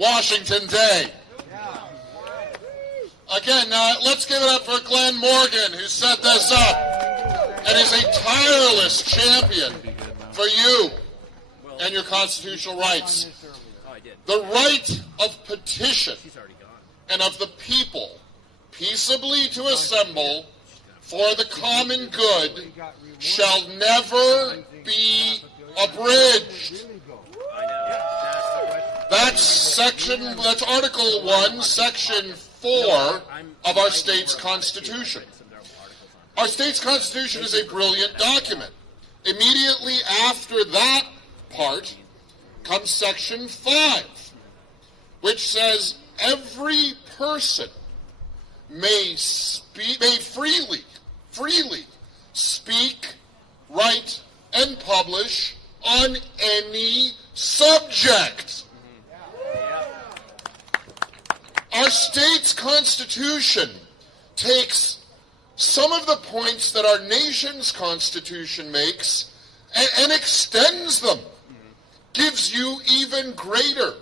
Washington Day. Again, let's give it up for Glenn Morgan, who set this up and is a tireless champion for you and your constitutional rights. The right of petition and of the people peaceably to assemble for the common good shall never be abridged. That's Article 1, Section 4 of our state's Constitution. Our state's Constitution is a brilliant document. Immediately after that part comes Section 5, which says every person may freely speak, write, and publish on any subject. Our state's Constitution takes some of the points that our nation's Constitution makes and extends them, gives you even greater,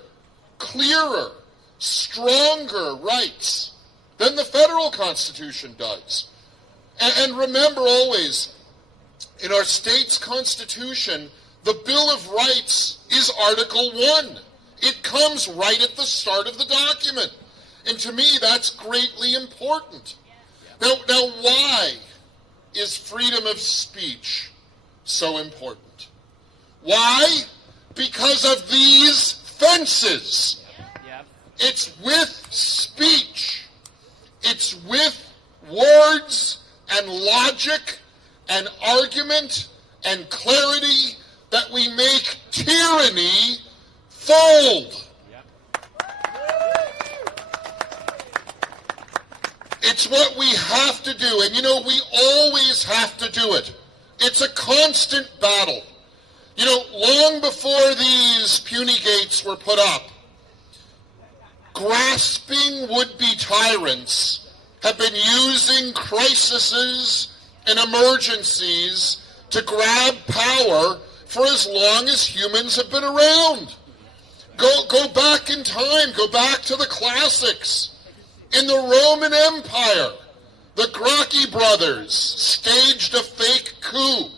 clearer, stronger rights than the federal Constitution does. And remember always, in our state's Constitution, the Bill of Rights is Article 1. It comes right at the start of the document. And to me, that's greatly important. Now, why is freedom of speech so important? Why? Because of these fences. It's with speech. It's with words and logic and argument and clarity that we make tyranny fold. It's what we have to do, and we always have to do it. It's a constant battle. Long before these puny gates were put up, grasping would-be tyrants have been using crises and emergencies to grab power for as long as humans have been around. Go back in time. Go back to the classics. In the Roman Empire, the Gracchi brothers staged a fake coup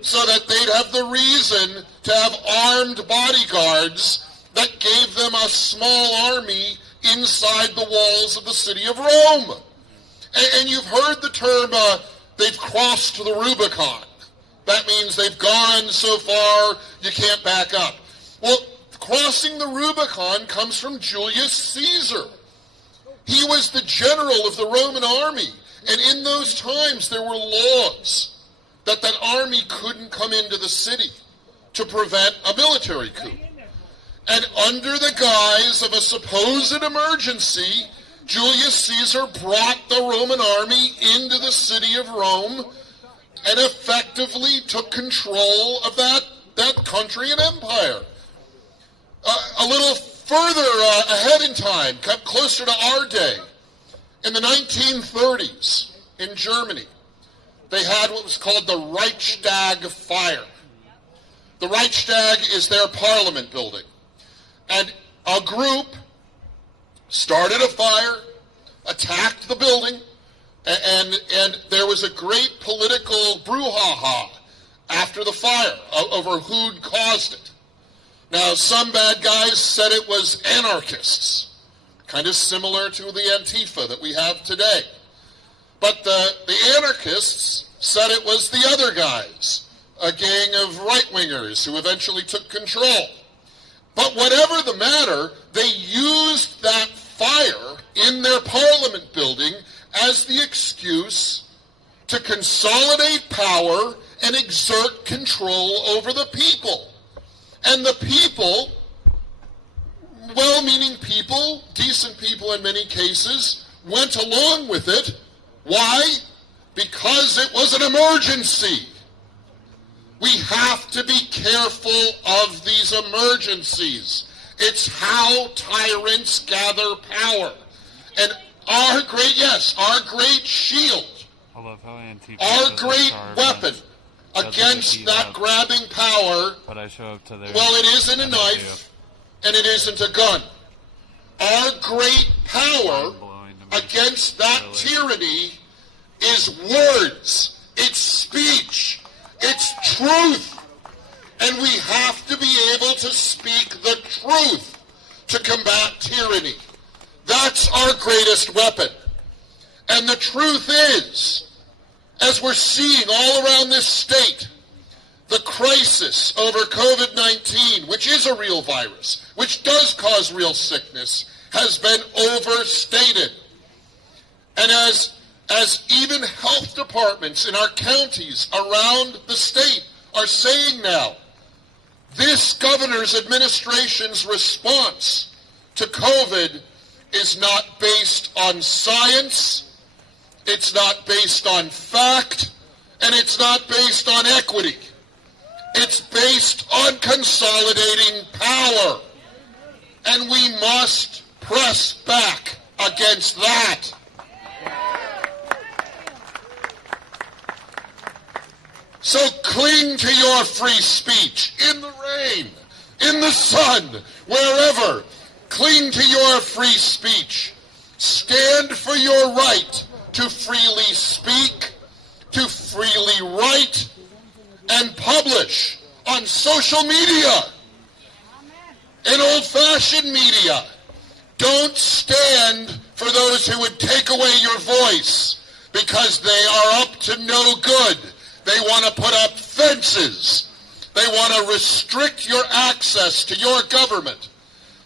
so that they'd have the reason to have armed bodyguards that gave them a small army inside the walls of the city of Rome. And you've heard the term, they've crossed the Rubicon. That means they've gone so far, you can't back up. Well, crossing the Rubicon comes from Julius Caesar. He was the general of the Roman army, and in those times there were laws that army couldn't come into the city to prevent a military coup. And under the guise of a supposed emergency, Julius Caesar brought the Roman army into the city of Rome and effectively took control of that country and empire. A little further ahead in time, closer to our day, in the 1930s in Germany, they had what was called the Reichstag fire. The Reichstag is their parliament building. And a group started a fire, attacked the building, and there was a great political brouhaha after the fire over who'd caused it. Now, some bad guys said it was anarchists, kind of similar to the Antifa that we have today. But the anarchists said it was the other guys, a gang of right-wingers who eventually took control. But whatever the matter, they used that fire in their parliament building as the excuse to consolidate power and exert control over the people. And the people, well-meaning people, decent people in many cases, went along with it. Why? Because it was an emergency. We have to be careful of these emergencies. It's how tyrants gather power. And our great shield, our great weapon against that grabbing power, but I show up to their, well, it isn't a knife and it isn't a gun. our great power against that tyranny is words, it's speech, it's truth. And we have to be able to speak the truth to combat tyranny. That's our greatest weapon. And the truth is, as we're seeing all around this state, the crisis over COVID-19, which is a real virus, which does cause real sickness, has been overstated. And as even health departments in our counties around the state are saying now, this governor's administration's response to COVID is not based on science, it's not based on fact, and it's not based on equity. It's based on consolidating power. And we must press back against that. So cling to your free speech in the rain, in the sun, wherever. Cling to your free speech. Stand for your right to freely speak, to freely write, and publish on social media, in old-fashioned media. Don't stand for those who would take away your voice because they are up to no good. They want to put up fences. They want to restrict your access to your government.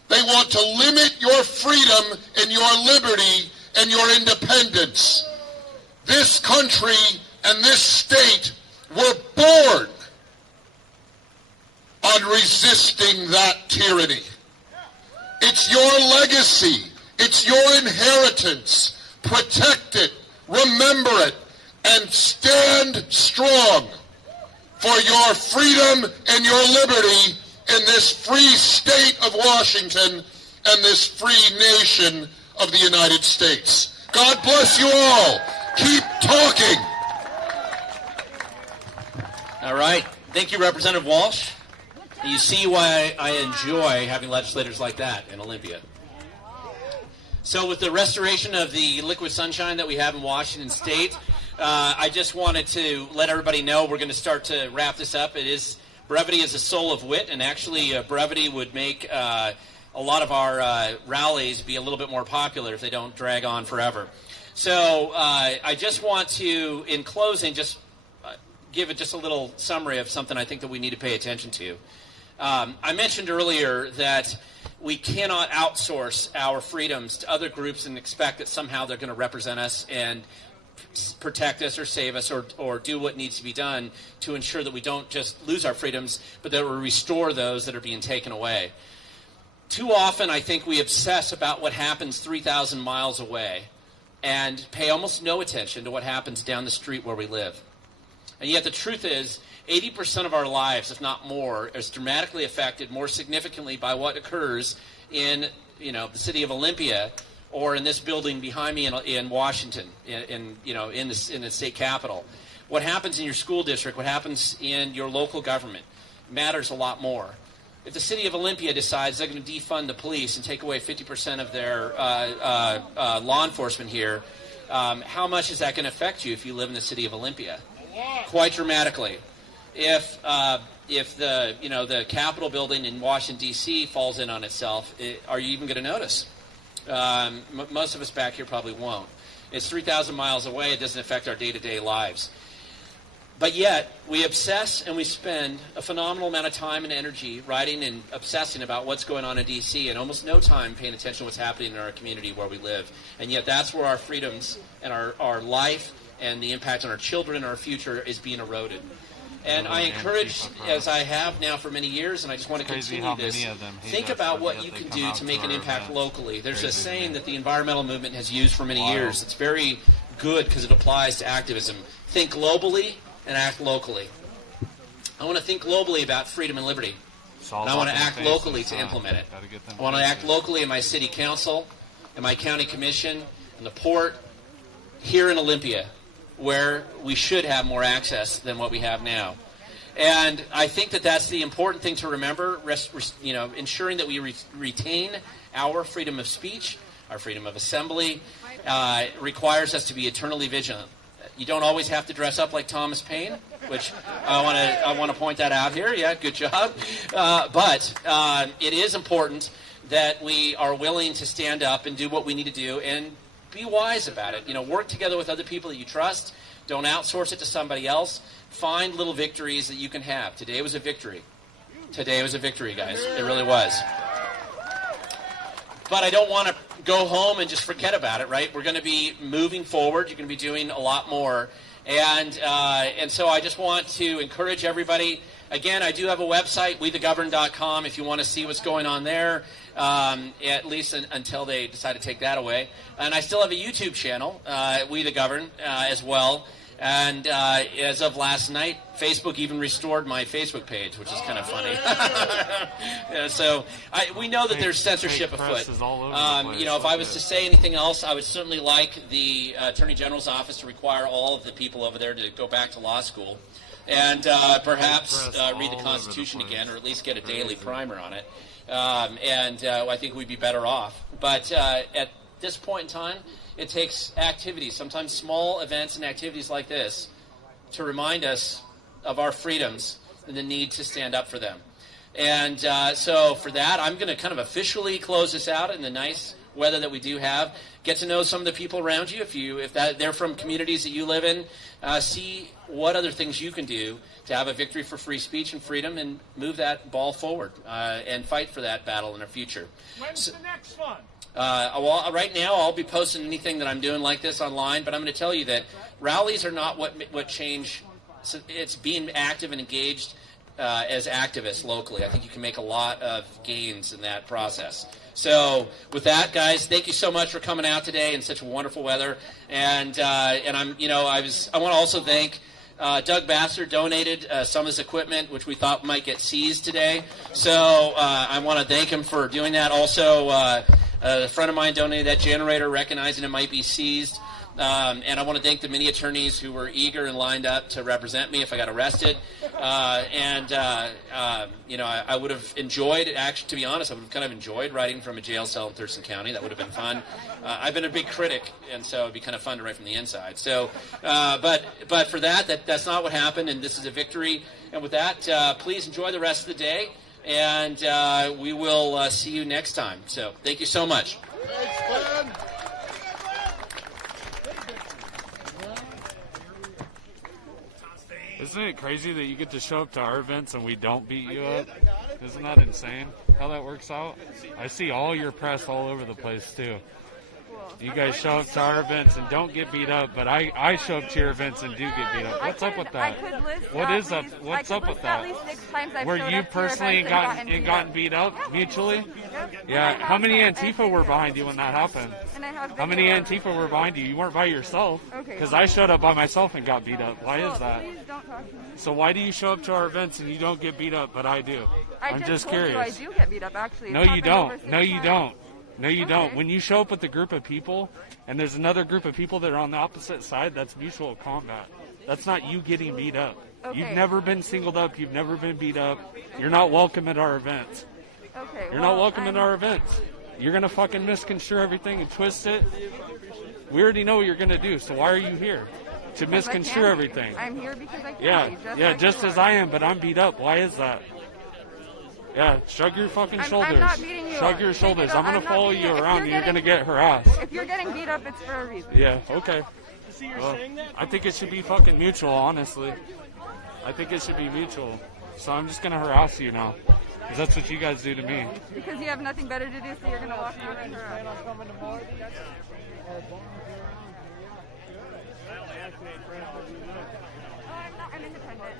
They want to limit your freedom and your liberty and your independence. This country and this state were born on resisting that tyranny. It's your legacy. It's your inheritance. Protect it. Remember it. And stand strong for your freedom and your liberty in this free state of Washington and this free nation of the United States. God bless you all. Keep talking. All right. Thank you, Representative Walsh. You see why I enjoy having legislators like that in Olympia. So with the restoration of the liquid sunshine that we have in Washington State, I just wanted to let everybody know we're going to start to wrap this up. Brevity is the soul of wit, and actually brevity would make a lot of our rallies be a little bit more popular if they don't drag on forever. So I just want to, in closing, just give it just a little summary of something I think that we need to pay attention to. I mentioned earlier that we cannot outsource our freedoms to other groups and expect that somehow they're going to represent us and protect us or save us or do what needs to be done to ensure that we don't just lose our freedoms, but that we restore those that are being taken away. Too often, I think we obsess about what happens 3,000 miles away and pay almost no attention to what happens down the street where we live. And yet the truth is, 80% of our lives, if not more, is dramatically affected more significantly by what occurs in, the city of Olympia or in this building behind me in Washington, in the state capitol. What happens in your school district, what happens in your local government matters a lot more. If the city of Olympia decides they're going to defund the police and take away 50% of their law enforcement here, how much is that going to affect you if you live in the city of Olympia? Quite dramatically. If the Capitol building in Washington, D.C. falls in on itself, are you even going to notice? Most of us back here probably won't. It's 3,000 miles away. It doesn't affect our day-to-day lives. But yet, we obsess and we spend a phenomenal amount of time and energy writing and obsessing about what's going on in D.C. and almost no time paying attention to what's happening in our community where we live. And yet that's where our freedoms and our life and the impact on our children and our future is being eroded. And I encourage, as I have now for many years, and I just want to continue this, think about what you can do to make an impact locally. There's a saying that the environmental movement has used for many years. It's very good because it applies to activism. Think globally and act locally. I want to think globally about freedom and liberty. And I want to act locally to implement it. I want to act locally in my city council, in my county commission, in the port, here in Olympia, where we should have more access than what we have now. And I think that that's the important thing to remember, ensuring that we retain our freedom of speech, our freedom of assembly, requires us to be eternally vigilant. You don't always have to dress up like Thomas Paine, which I want to point that out here. Yeah, good job. But it is important that we are willing to stand up and do what we need to do and be wise about it. Work together with other people that you trust. Don't outsource it to somebody else. Find little victories that you can have. Today was a victory. Today was a victory, guys. It really was. But I don't want to go home and just forget about it, right? We're going to be moving forward. You're going to be doing a lot more. And so I just want to encourage everybody. Again, I do have a website, wethegovern.com, if you want to see what's going on there, at least until they decide to take that away. And I still have a YouTube channel, We the Govern, as well. And as of last night, Facebook even restored my Facebook page, which is kind of funny. So we know that there's censorship afoot. If I was to say anything else, I would certainly like the Attorney General's office to require all of the people over there to go back to law school and perhaps read the Constitution again, or at least get a daily primer on it. I think we'd be better off. But at this point in time, it takes activities, sometimes small events and activities like this, to remind us of our freedoms and the need to stand up for them. And so for that, I'm going to kind of officially close this out in the nice weather that we do have. Get to know some of the people around you. If they're from communities that you live in, see what other things you can do to have a victory for free speech and freedom and move that ball forward and fight for that battle in our future. When's the next one? Right now, I'll be posting anything that I'm doing like this online, but I'm going to tell you that rallies are not what change. So it's being active and engaged as activists locally. I think you can make a lot of gains in that process. So with that, guys, thank you so much for coming out today in such wonderful weather. And I want to also thank Doug Basser donated some of his equipment, which we thought might get seized today. So I want to thank him for doing that. Also, a friend of mine donated that generator, recognizing it might be seized. And I want to thank the many attorneys who were eager and lined up to represent me if I got arrested. I would have enjoyed, actually, to be honest, I would have kind of enjoyed writing from a jail cell in Thurston County. That would have been fun. I've been a big critic, and so it'd be kind of fun to write from the inside. So, but for that's not what happened, and this is a victory. And with that, please enjoy the rest of the day, and we will see you next time. So, thank you so much. Thanks, Glenn. Isn't it crazy that you get to show up to our events and we don't beat you up? Isn't that insane how that works out? I see all your press all over the place too. You guys show up to our events and don't get beat up, but I show up to your events and do get beat up. What's up with that? What is up? What's up with that? Were you personally gotten beat up mutually? Yeah. How many Antifa were behind you when that happened? How many Antifa were behind you? You weren't by yourself. Because I showed up by myself and got beat up. Why is that? So why do you show up to our events and you don't get beat up, but I do? I'm just curious. I do get beat up, actually. No, you don't. No, you don't. No, you don't. When you show up with a group of people and there's another group of people that are on the opposite side, that's mutual combat. That's not you getting beat up. You've never been singled up. You've never been beat up. You're not welcome at our events. You're not welcome at our events. You're going to fucking misconstrue everything and twist it. We already know what you're going to do, so why are you here? To misconstrue everything. I'm here because I can. Yeah, just as I am, but I'm beat up. Why is that? Yeah, shrug your fucking shoulders. I'm not beating you Shrug your shoulders. I'm going to follow you around and you're going to get harassed. If you're getting beat up, it's for a reason. Yeah, okay. Well, I think it should be fucking mutual, honestly. I think it should be mutual. So I'm just going to harass you now. Because that's what you guys do to me. Because you have nothing better to do, so you're going to walk around and harass. I'm independent.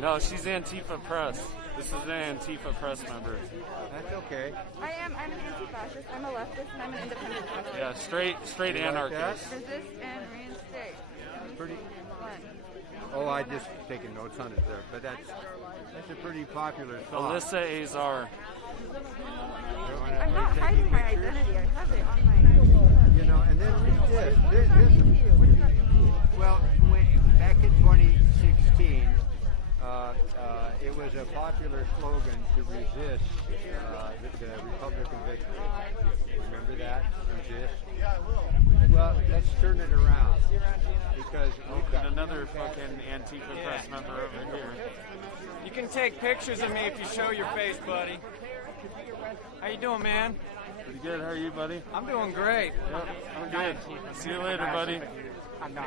No, she's Antifa Press. This is an Antifa Press member. That's okay. I'm an anti-fascist, I'm a leftist, and I'm an independent journalist. Yeah, straight anarchist. Resist and reinstate. Pretty. Oh, I just taking notes on it there, but that's a pretty popular song. Alyssa Azar. I'm not hiding my identity. I have it on my. You know, and then read this. What does that mean to you? What does that mean to you? Well, back in 2016, it was a popular slogan to resist the Republican victory. Remember that? Resist. Well, let's turn it around because we've got another fucking Antifa press member over here. You can take pictures of me if you show your face, buddy. How you doing, man? Pretty good. How are you, buddy? I'm doing great. Yep, I'm good. See you later, buddy. I'm not.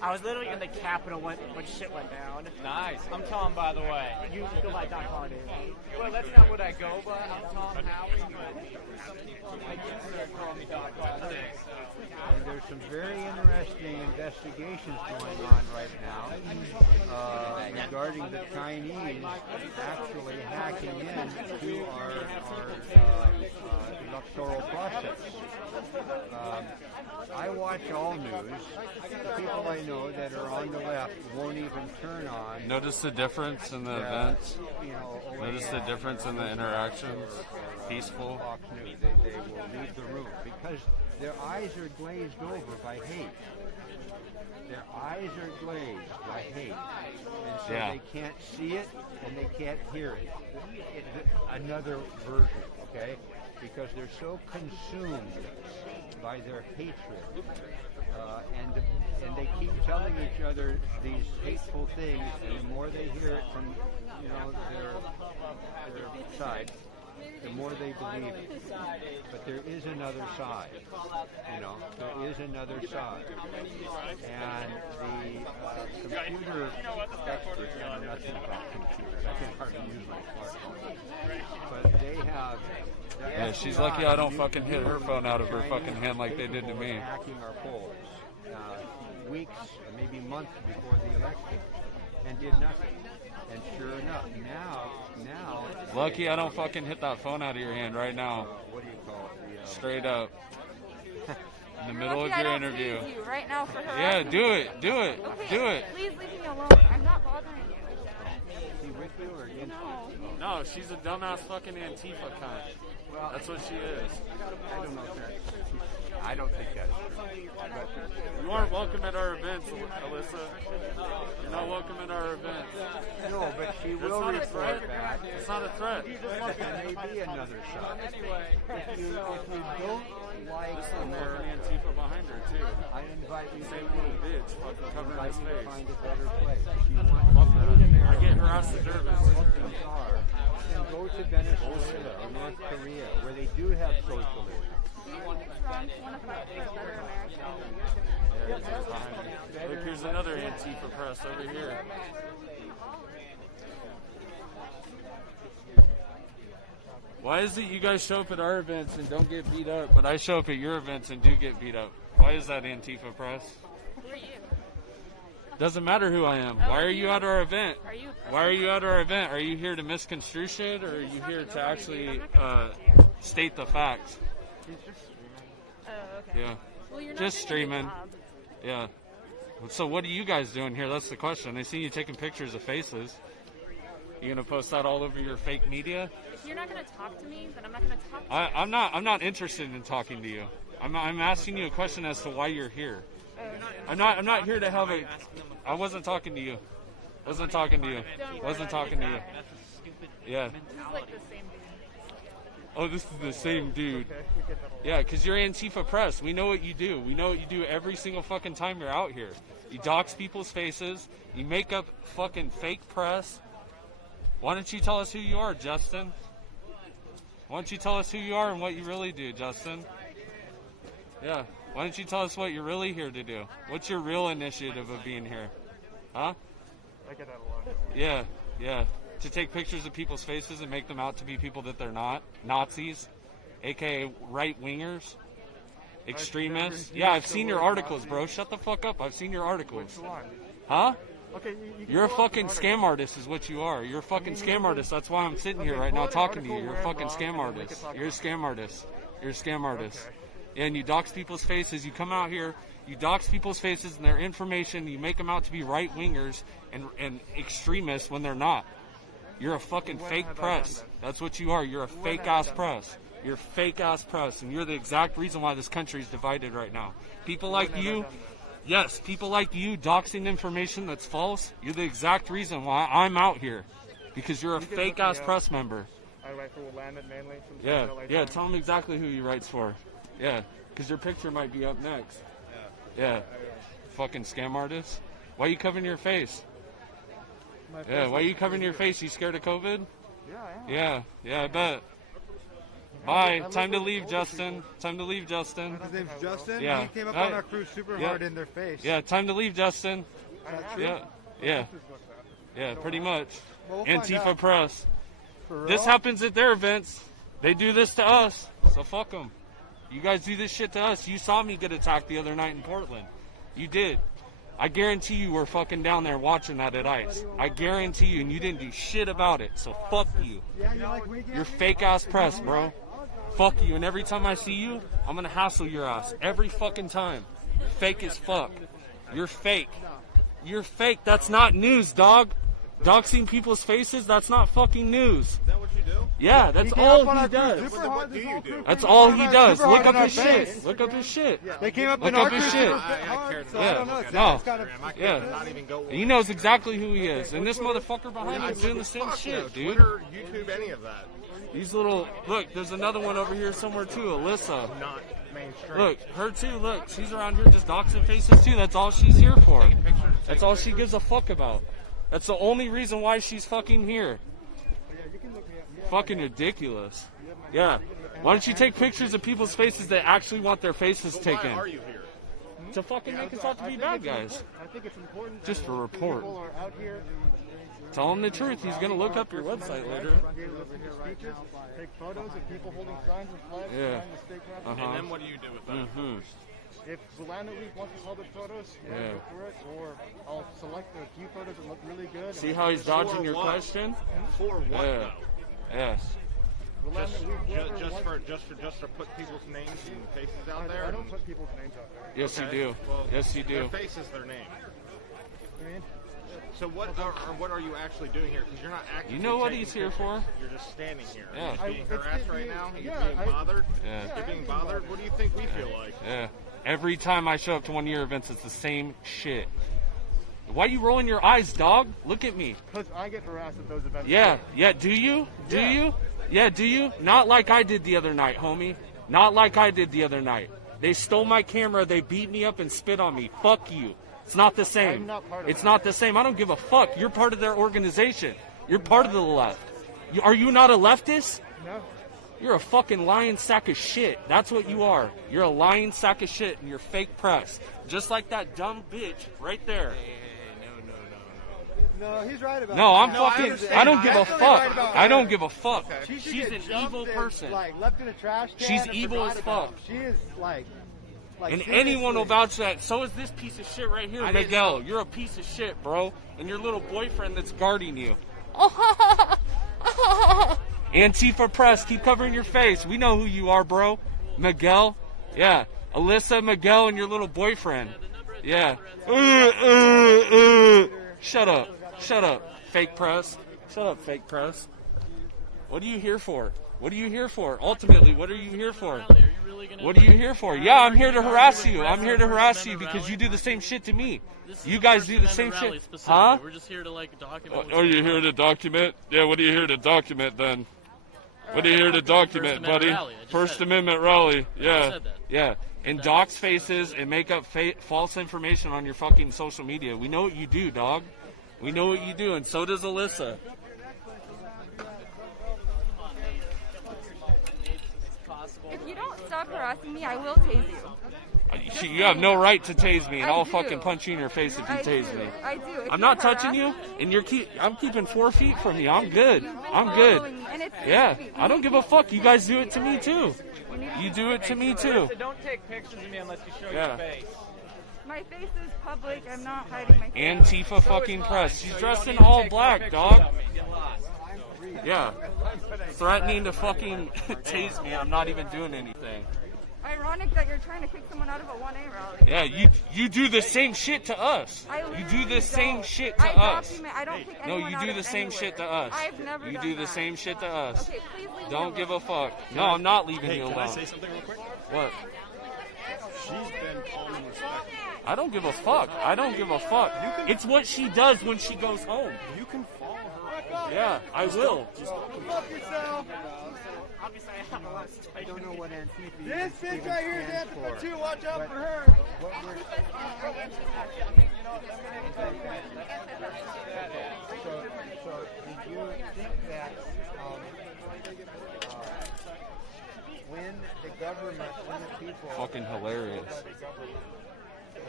I was literally in the Capitol when shit went down. Nice. I'm Tom, by the way. You go by Doc Holiday. Well, that's not what I go by. I'm Tom Howard, but some people like to call me Doc Holiday. And there's some very interesting investigations going on right now regarding the Chinese actually hacking into our electoral process. I watch all news. People I know that are on the left won't even turn on. Notice the difference in the events? Notice the difference in the interactions? Peaceful? They will leave the room because their eyes are glazed over by hate. Their eyes are glazed by hate. And so they can't see it and they can't hear it. Another version, okay? Because they're so consumed by their hatred, and they keep telling each other these hateful things, and the more they hear it from their side, the more they believe it. But there is another side, there is another side, and the computer experts know nothing about computers. I can hardly use my smartphone, but they have. Yeah, she's lucky I don't fucking hit her phone out of her fucking hand like they did to me. Hacking our polls weeks, maybe months before the election, and did nothing. And sure enough, now. Lucky I don't fucking hit that phone out of your hand right now. What do you call it? Straight up. In the middle of I your don't interview. tase you right now for her. Yeah, do it. Okay, Do it. Please leave me alone. I'm not bothering you. Is he with you or against you? No, she's a dumbass fucking Antifa cunt. That's what she is. I don't know if that's. I don't think that's true. But You aren't welcome at our events, Alyssa. You're not welcome at our events. no, but she It's will not a threat. report back. It's not a threat. There may be another shot. If you don't like This is a America, fucking Antifa behind her, too. I invite you to Same little leave. bitch fucking covering I his invite you to face. find a better place. She wants I get harassed at nervous. and go to Venezuela or North Korea where they do have socialism. Do you think it's wrong to want to fight for a better America? Look, here's another Antifa press over here. Why is it you guys show up at our events and don't get beat up, but I show up at your events and do get beat up? Why is that, Antifa press? Who are you? Doesn't matter who I am. Why are you at our event? Are you? Why are you at our event? Are you here to misconstrue shit, or are you here to actually state the facts? Oh, okay. Yeah. Well, you're not Just doing a streaming. good job. Yeah. So what are you guys doing here? That's the question. I see you taking pictures of faces. You gonna post that all over your fake media? If you're not going to talk to me, then I'm not going to talk to you. I'm not interested in talking to you. I'm asking you a question as to why you're here. I'm not here to have a. I wasn't talking to you. Wasn't talking to you. Wasn't talking to you. Yeah. This is like the same dude. Oh, this is the same dude. Yeah, because you're Antifa press. We know what you do. We know what you do every single fucking time you're out here. You dox people's faces. You make up fucking fake press. Why don't you tell us who you are, Justin? Why don't you tell us who you are and what you really do, Justin? Yeah. Why don't you tell us what you're really here to do? What's your real initiative of being here? Huh? I get that a lot. Yeah, yeah. To take pictures of people's faces and make them out to be people that they're not. Nazis, aka right-wingers, extremists. Yeah, I've seen your articles, bro. Shut the fuck up. I've seen your articles. Huh? Okay, You're a fucking scam artist is what you are. You're a fucking scam artist. That's why I'm sitting here right now talking to you. You're a fucking scam artist. You're a scam artist. You're a scam artist. And you dox people's faces. You come out here, you dox people's faces and their information. You make them out to be right-wingers and extremists when they're not. You're a fucking fake press. That's what you are. You're a fake-ass press. You're fake-ass press. And you're the exact reason why this country is divided right now. People like you Yes, people like you doxing information that's false, you're the exact reason why I'm out here. Because you're a fake-ass press member. I write for Willamette mainly. Yeah, tell them exactly who he writes for. Yeah, because your picture might be up next. Yeah. Fucking scam artist. Why are you covering your face? Yeah, why are you covering your face? You scared of COVID? Yeah, I bet. Bye. Time to leave, Justin. Time to leave, Justin. His name's Justin? Yeah. He came up on our crew super hard in their face. Yeah, time to leave, Justin. Yeah, pretty much. Well, we'll Antifa Press. This happens at their events. They do this to us, so fuck them. You guys do this shit to us. You saw me get attacked the other night in Portland. You did. I guarantee you were fucking down there watching that at ICE. I guarantee you, and you didn't do shit about it, so fuck you. You're fake-ass press, bro. Fuck you, and every time I see you, I'm gonna hassle your ass. Every fucking time. Fake as fuck. You're fake. You're fake. That's not news, dog. Doxing people's faces, that's not fucking news. Is that what you do? Yeah, that's all he does. What do you do? That's all he does. Look up his shit. Look up his shit. They came up Look in up our his crew shit. super hard, so I Yeah. don't know. No. Yeah. He knows exactly who he is. And this motherfucker behind him is doing the same shit, dude. Twitter, YouTube, any of that. These little... Look, there's another one over here somewhere, too. Alyssa. Not mainstream. Look, her, too. Look, she's around here just doxing faces, too. That's all she's here for. That's all she gives a fuck about. That's the only reason why she's fucking here. Fucking ridiculous. Yeah. Why don't you take pictures of people's faces that actually want their faces taken? Why are you here? To fucking make us out to be bad guys. I think it's important Just to report. people are out here. Tell him the truth. He's gonna look up your website later. Take photos of people holding signs and flags Yeah. behind the state capitol. Uh-huh. Then what do you do with that? Mm-hmm. If Willamette Week wants to public photos, go for it. Or I'll select a few photos that look really good. See how he's dodging your question? For what? Yeah. Yes. Willamette Week, whoever Just wants- to put people's names and faces out there. I don't put people's names out there. Yes, you do. Well, Yes, you do. Their face is their name. I mean, So what are you actually doing here? Because you're not actively. You know what taking he's here pictures. for? You're just standing here. Yeah. You're being harassed right now. You're yeah, being bothered. Yeah. You're being bothered. What do you think we feel like? Yeah. Every time I show up to one of your events, it's the same shit. Why are you rolling your eyes, dog? Look at me. because I get harassed at those events. Yeah. Yeah. Do you? Do you? Yeah. Do you? Not like I did the other night, homie. Not like I did the other night. They stole my camera. They beat me up and spit on me. Fuck you. It's not the same. I'm not part of It's that. not the same. I don't give a fuck. You're part of their organization. You're part of the left. Are you not a leftist? No. You're a fucking lying sack of shit. That's what you are. You're a lying sack of shit and you're fake press. Just like that dumb bitch right there. No, he's right about No, that. I'm No, I fucking... understand. I don't give a Definitely right fuck. about I don't her. give a fuck. She should She's get an jumped evil and, person. like left in a trash can. She's and evil forgot as about. fuck. She is like And anyone will seriously. vouch for that. So is this piece of shit right here, Miguel. You're a piece of shit, bro. And your little boyfriend that's guarding you. Antifa Press, keep covering your face. We know who you are, bro. Miguel. Yeah. Alyssa, Miguel, and your little boyfriend. Yeah. Shut up. Shut up, fake press. Shut up, fake press. What are you here for? What are you here for? Ultimately, what are you here for? What are you here for? Yeah, I'm here to harass you. I'm here to harass you because you do the same shit to me. You guys do the same shit. Huh? We're just here to like document. Are you here to document? Yeah, what are you here to document then? What are you here to document, buddy? First Amendment rally. Yeah. Yeah. And dox faces and make up false information on your fucking social media. We know what you do, dog. We know what you do, and so does Alyssa. If you don't stop harassing me, I will tase you. You have no right to tase me, and I I'll do. fucking punch you in your face if you I tase do. me. I do. If I'm you not touching harass you, me, and I'm keeping 4 feet from you. I'm good. you've been I'm good. following me, and it's Yeah, creepy. I don't give a fuck. You guys do it to me too. You do it to me too. Don't take pictures of me unless you show Yeah. your face. My face is public. I'm not hiding my face. Antifa fucking press. She's dressed in all black, dog. Get lost. Yeah. Threatening to fucking tase me. I'm not even doing anything. Ironic that you're trying to kick someone out of a 1A rally. Yeah, you do the same shit to us. I You do literally the same don't. shit to I us. document. I don't kick No, anyone you out do of the same shit to anywhere. us. I've never You done do the that. same shit to us. Okay, please leave me Don't give a alone. fuck. No, I'm not leaving Hey, you can alone. I say something real quick? What? She's been calling respect I don't give a fuck. I don't give a fuck. It's what she does when she goes home. You can follow her. Yeah, I will. Fuck yourself. Obviously, I have a lot of I don't know what Antifa This bitch even right here is stands Antifa for. too. Watch out But for her. what we're, so do you think that when the government, when the people, Fucking hilarious. the government,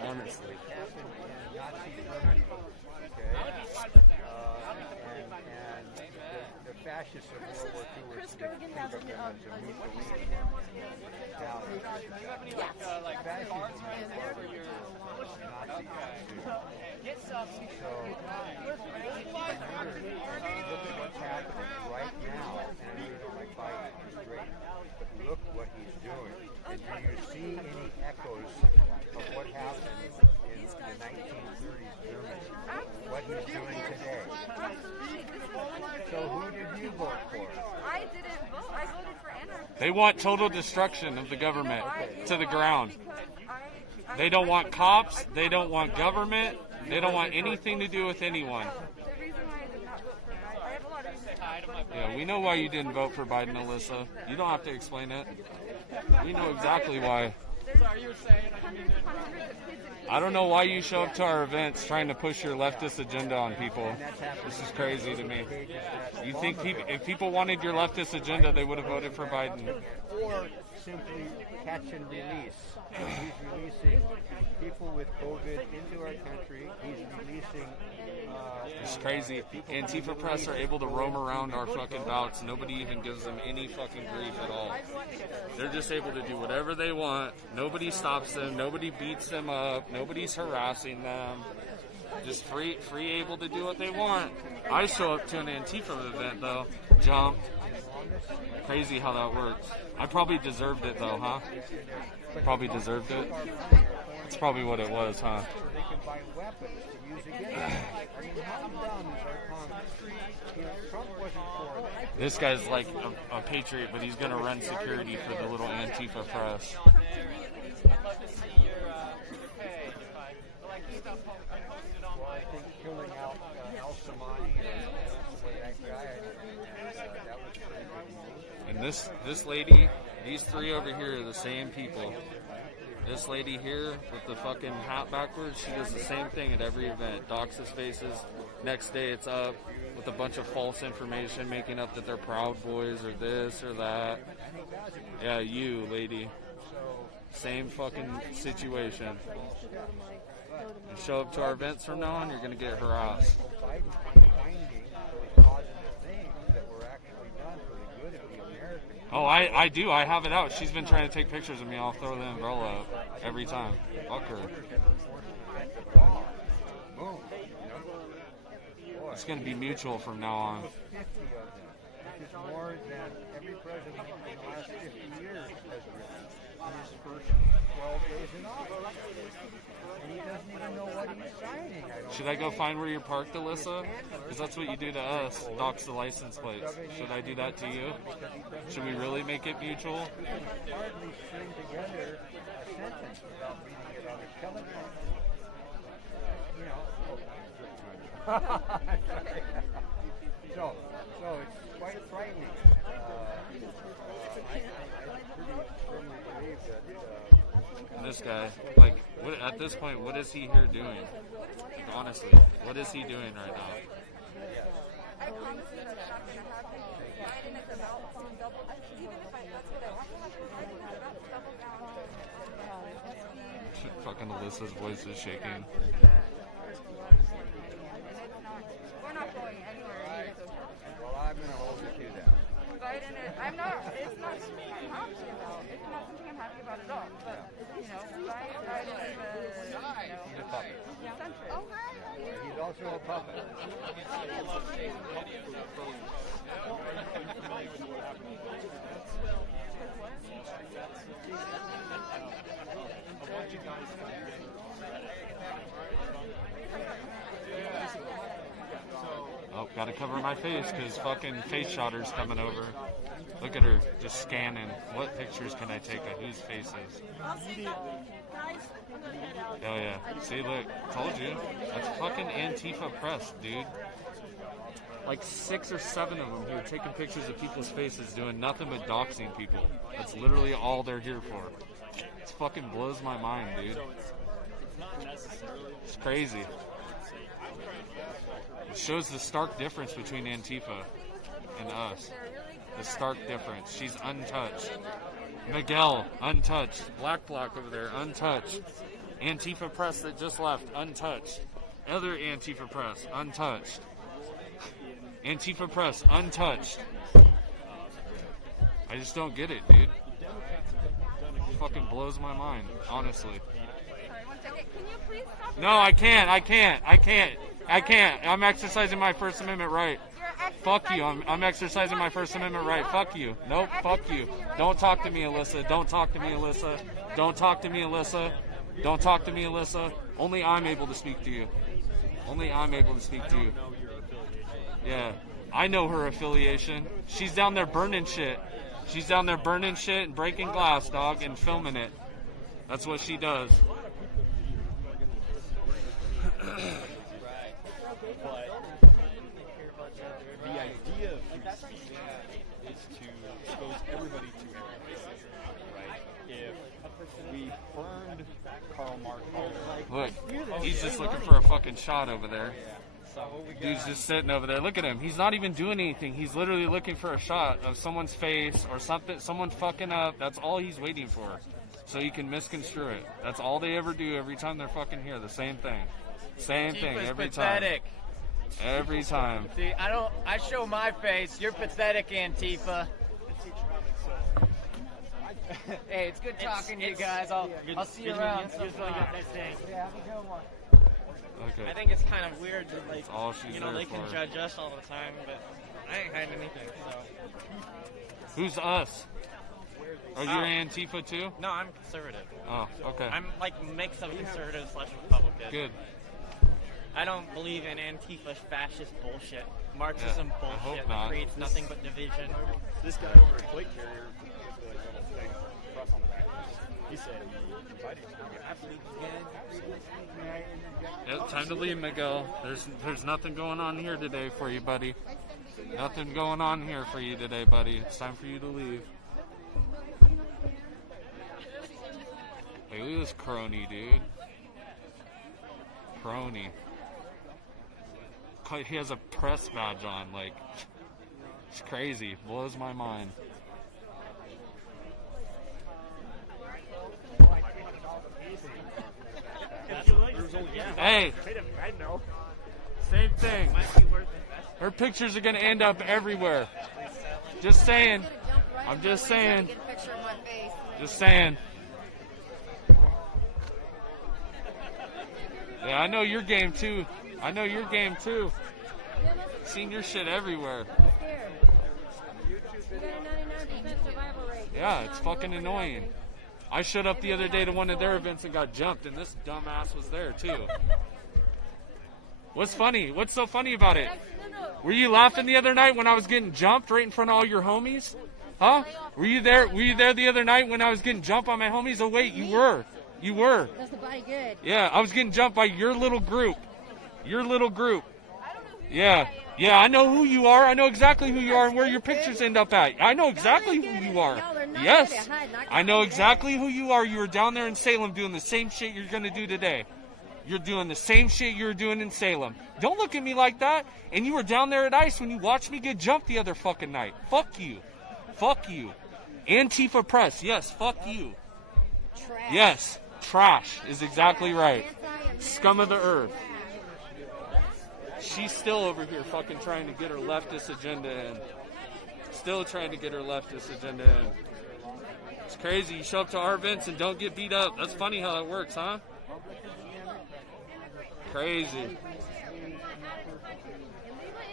Honestly. happened in Nazi Germany, okay, and the fascists of World War II were to think of them as a Mussolini. Now, fascism is Nazi. So, look at what's happening right now, and you know, like Biden is great, but look what he's doing. And do you see any echoes of what happened in the 1930s Germany? What he's doing today? So who did you vote for? I didn't vote. I voted for anarchy. They want total destruction of the government to the ground. Because I They don't want cops. They don't want government. They don't want anything to do with anyone. the reason why I did not vote for Biden, I have a lot of reasons not voting for Yeah, we know why you didn't vote for Biden, Alyssa. You don't have to explain it. We know exactly why. There's hundreds upon hundreds of kids in I don't know why you show up to our events trying to push your leftist agenda on people. This is crazy to me. You think if people wanted your leftist agenda, they would have voted for Biden. Or simply catch and release. He's releasing people with COVID into our country. He's releasing. It's crazy. Antifa press are able to roam around our fucking bouts. Nobody even gives them any fucking grief at all. They're just able to do whatever they want. Nobody stops them. Nobody beats them up. Nobody's harassing them. Just free able to do what they want. I show up to an Antifa event though. Jump. Crazy how that works. I probably deserved it though, huh? Probably deserved it. That's probably what it was, huh? So they can buy weapons to use against us. I mean, how dumb is our Congress? You know, Trump wasn't for that. This guy's like a patriot, but he's gonna run security for the little Antifa press. Well, I think killing out Al-Samani and that guy, that was pretty good. And this lady, these three over here are the same people. This lady here with the fucking hat backwards, she does the same thing at every event. Doxes faces. Next day it's up with a bunch of false information, making up that they're Proud Boys or this or that. Yeah, you, lady. Same fucking situation. You show up to our events from now on, you're gonna get harassed. Biden finding those positive things that were actually done for the good of the American people. Oh, I do. I have it out. She's been trying to take pictures of me. I'll throw the umbrella up every time. Fuck her. Boom. It's gonna be mutual from now on. 50 of them, which is more than every president in the last 50 years has written in his first 12 days in office. And he doesn't even know what he's signing. Should I go find where you're parked, Alyssa? Because that's what you do to us. Dox the license plates. Should I do that to you? Should we really make it mutual? He can hardly string together a sentence without reading it on his telephone. You know. So it's quite frightening. I pretty firmly believe that. This guy, like, what, at this point, what is he here doing? Honestly, what is he doing right now? I promise you that's not going to happen. Biden is about to double, even if that's what I want to happen, Biden is about to double down on Fucking Alyssa's voice is shaking. We're not going anywhere. Well, I'm going to hold you to that. Biden is, I'm not, it's not something I'm happy about. It's not something I'm happy about at all. But, you know, Biden is He's a puppet. centrist. He's also a puppet. Oh, gotta cover my face because fucking face shotter's coming over. Look at her just scanning. What pictures can I take of whose faces? Hell yeah. See, look. Told you. That's fucking Antifa press, dude. Like 6 or 7 of them here taking pictures of people's faces doing nothing but doxing people. That's literally all they're here for. It fucking blows my mind, dude. It's crazy. It shows the stark difference between Antifa and us. The stark difference. She's untouched. Miguel, untouched. Black Block over there, untouched. Antifa press that just left, untouched. Other Antifa press, untouched. Antifa press, untouched. I just don't get it, dude. It fucking blows my mind, honestly. Sorry, 1 second. Can you please stop? No, I can't. I'm exercising my First Amendment right. Fuck you. I'm exercising my First Amendment right. Fuck you. Nope, fuck you. Don't talk to me, Alyssa. Don't talk to me, Alyssa. Don't talk to me, Alyssa. Don't talk to me, Alyssa. Only I'm able to speak to you. Only I'm able to speak to you. Yeah, I know her affiliation. She's down there burning shit. She's down there burning shit and breaking glass, dog, and filming it. That's what she does. The idea of free speech is to expose everybody to everything, right? If we burned Karl Marx, Look, he's just looking for a fucking shot over there. Dude's just sitting over there. Look at him. He's not even doing anything. He's literally looking for a shot of someone's face or something, someone fucking up. That's all he's waiting for. So he can misconstrue it. That's all they ever do every time they're fucking here. The same thing. Same thing every pathetic. Time. Every time. See, I show my face. You're pathetic, Antifa. Hey, it's good talking to you guys. I'll see you around. Yeah, have a good one. Okay. I think it's kind of weird that, like, all she's they can for. judge us all the time, but I ain't hiding anything, so. Who's us? Are you Antifa too? No, I'm conservative. Oh, okay. I'm like mix of conservative / Republican. Good. I don't believe in Antifa fascist bullshit. Marxism bullshit not. that creates nothing but division. this guy over at Plate Carrier with the little thing, press on the back, he said he invited Yep, time to leave, Miguel. There's nothing going on here today for you, buddy. Nothing going on here for you today, buddy. It's time for you to leave. Hey, look at this crony, dude. Crony. He has a press badge on, like, it's crazy. Blows my mind. Hey, same thing. Her pictures are going to end up everywhere. Just saying. I'm just saying. Just saying. Yeah, I know your game too. I know your game too. Seen your shit everywhere. Yeah, it's fucking annoying. I showed up the other day to one of their events and got jumped, and this dumbass was there too. What's funny? What's so funny about it? Were you laughing the other night when I was getting jumped right in front of all your homies? Huh? Were you there? Were you there the other night when I was getting jumped by my homies? Oh wait, you were. You were. That's the body good. Yeah, I was getting jumped by your little group. Your little group. Yeah. Yeah, I know who you are. I know exactly who you are and where your pictures end up at. I know exactly who you are. Yes. I know exactly who you are. You were down there in Salem doing the same shit you're going to do today. You're doing the same shit you were doing in Salem. Don't look at me like that. And you were down there at ICE when you watched me get jumped the other fucking night. Fuck you. Fuck you. Antifa press. Yes, fuck you. Trash. Yes. Trash is exactly right. Scum of the earth. She's still over here fucking trying to get her leftist agenda in. Still trying to get her leftist agenda in. It's crazy. You show up to our events and don't get beat up. That's funny how that works, huh? Crazy. Illegal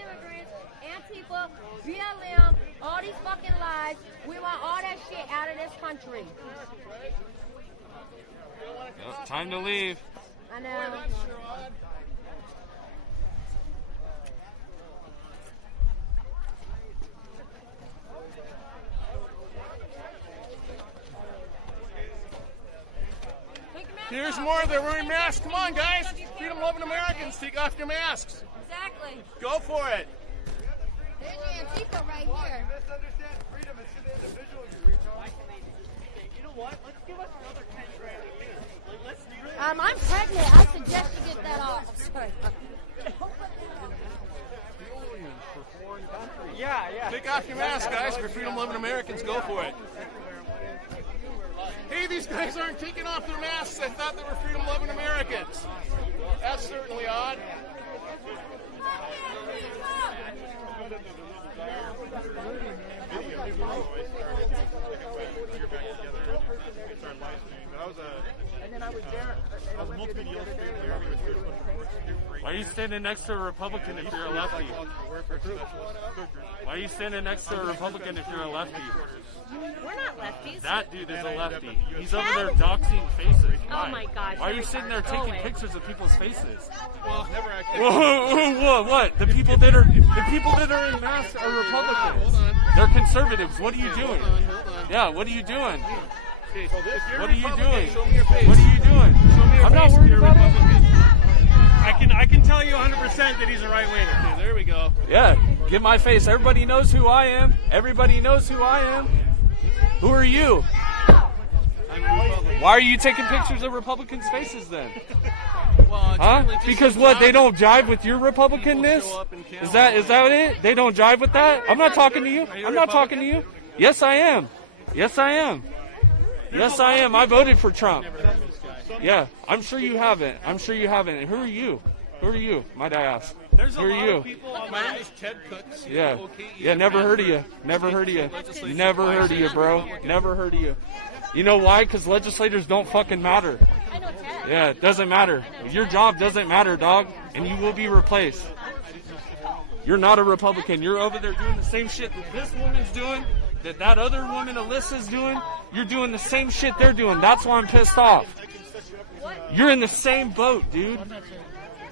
immigrants, Antifa, BLM, all these fucking lies. We want all that shit out of this country. Yep, time to leave. I know. Here's more. They're wearing masks. Come on, guys. Freedom-loving Americans, take off your masks. Exactly. Go for it. There's your Antifa right here. Misunderstand freedom. It's to the individual, you retard. You know what? Let's give us another 10 grand a year. Let's do it. I'm pregnant. I suggest you get that off. Sorry. For foreign countries. Yeah. Take off your mask, guys. For freedom-loving Americans, go for it. Hey, these guys aren't taking off their masks. I thought they were freedom-loving Americans. That's certainly odd. Why are you standing next to a Republican if you're a lefty? Why are you standing next to a Republican if you're a lefty? We're not lefties. That dude is a lefty. He's over there doxing faces. Why? Oh my gosh. Why are you sitting there taking pictures of people's faces? Well, never actually. Whoa, what? The people that are in masks are Republicans. They're conservatives. What are you doing? Yeah, what are you doing? What are you doing? What are you doing? I'm not worried about it. I can tell you 100% that he's a right winger. There we go. Yeah, get my face. Everybody knows who I am. Everybody knows who I am. Who are you? Why are you taking pictures of Republicans' faces then? Huh? Because what? They don't jive with your Republicanness? Is that it? They don't jive with that? I'm not talking to you. I'm not talking to you. Yes, I am. Yes, I am. Yes, I am. I voted for Trump. Yeah, I'm sure you haven't. I'm sure you haven't. And who are you? Who are you? Might I ask? Who are you? My name is Ted Cooks. Yeah. Yeah, never heard of you. Never heard of you. Never heard of you, bro. Never heard of you. You know why? Because legislators don't fucking matter. Yeah, it doesn't matter. Your job doesn't matter, dog. And you will be replaced. You're not a Republican. You're over there doing the same shit that this woman's doing, that other woman, Alyssa's doing. You're doing the same shit they're doing. That's why I'm pissed off. You're in the same boat, dude.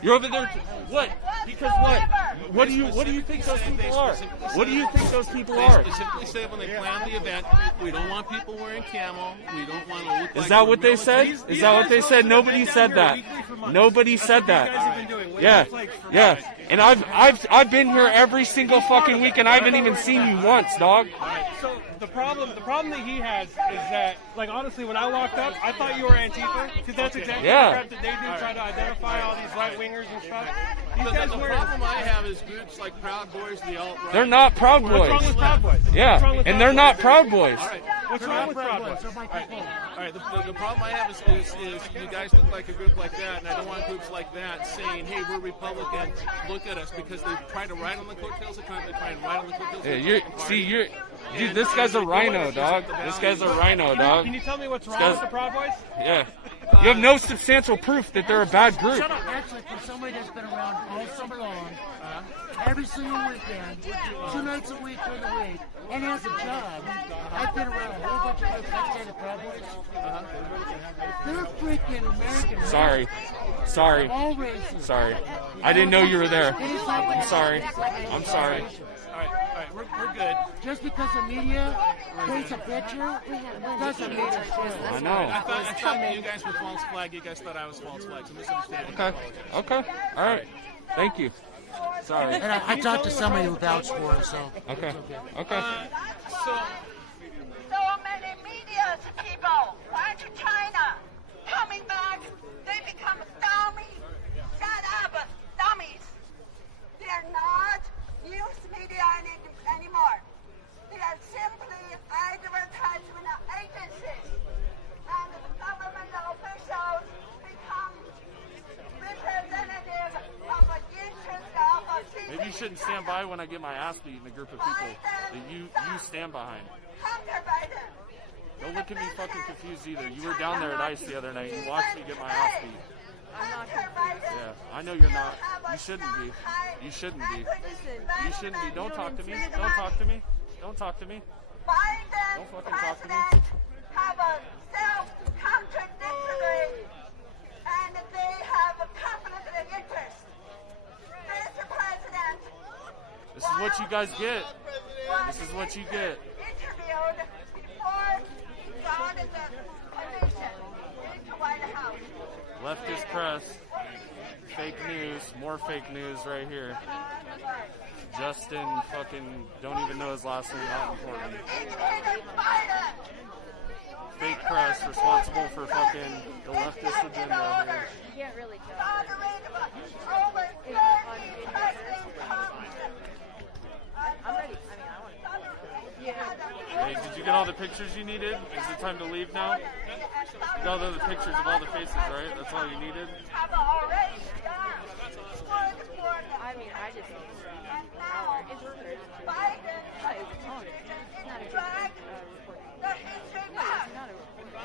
You're over there. What? Because what? What do you think those people are? What do you think those people are? They specifically say when they plan the event, we don't want people wearing camo. We don't want to look like. Is that what they said? Is that what they said? Nobody said that. Nobody said that. Yeah, yeah. And I've been here every single fucking week, and I haven't even seen you once, dog. So the problem that he has is that, like, honestly, when I walked up, I thought you were Antifa, because that's exactly the crap that they do, try to identify all these right wingers and stuff. The problem I have is groups like Proud Boys, the alt-right. They're not Proud Boys. What's wrong with Proud Boys? Yeah, and they're not Proud Boys. All right. What's wrong with Proud Boys? All right. The problem I have is you guys look like a group like that, and I don't want groups like that saying, "Hey, we're Republican. Look at us," because they try to ride on the coattails of Trump. They try and ride on the coattails. Yeah, dude, this guy's a rhino, dog. This guy's a rhino, dog. Can you tell me what's wrong with the Proud Boys? Yeah. You have no substantial proof that they're a bad group. Actually, for somebody that's been around all summer long, every single weekend, 2 nights a week for the week, and has a job, I've been around a whole bunch of groups like say the Proud Boys. They're freaking American. Sorry. All races. Sorry. I didn't know you were there. I'm sorry. I'm sorry. All right, we're good. Just because the media paints a picture doesn't mean it's true. I know. I thought you guys were false flag. You guys thought I was false flag. So misunderstanding. Okay. All right. Thank you. Sorry. And I talked to somebody who vouched for it, so. Okay. So many media people went to China. Coming back, they become dummies. Shut up, dummies. They're not news media anymore. They are simply advertisement agencies. And the government officials become representatives of the interest of a city. Maybe you shouldn't stand by when I get my ass beat in a group of people that you stand behind. Hunter Biden. Don't look at me fucking confused either. You were down there at ICE the other night. You watched me get my ass beat. Yeah, I know you're not. You shouldn't be. You shouldn't be. You shouldn't be. Don't talk to me. Don't talk to me. Don't talk to me. Don't fucking talk to me. Have a self-contradictory, and they have a conflict of interest. Mr. President, this is what you guys get. This is what you get. Interviewed before he got in the commission into White House. Leftist press. Fake news. More fake news right here. Justin fucking don't even know his last name. Not important. Fake press responsible for fucking the leftist agenda here. You can't really tell. I'm ready. I mean, I want to. Yeah. Hey, did you get all the pictures you needed? Is it time to leave now? You got all the pictures of all the faces, right? That's all you needed? I mean, I just need an hour. It's rehearsed. It's not a recording.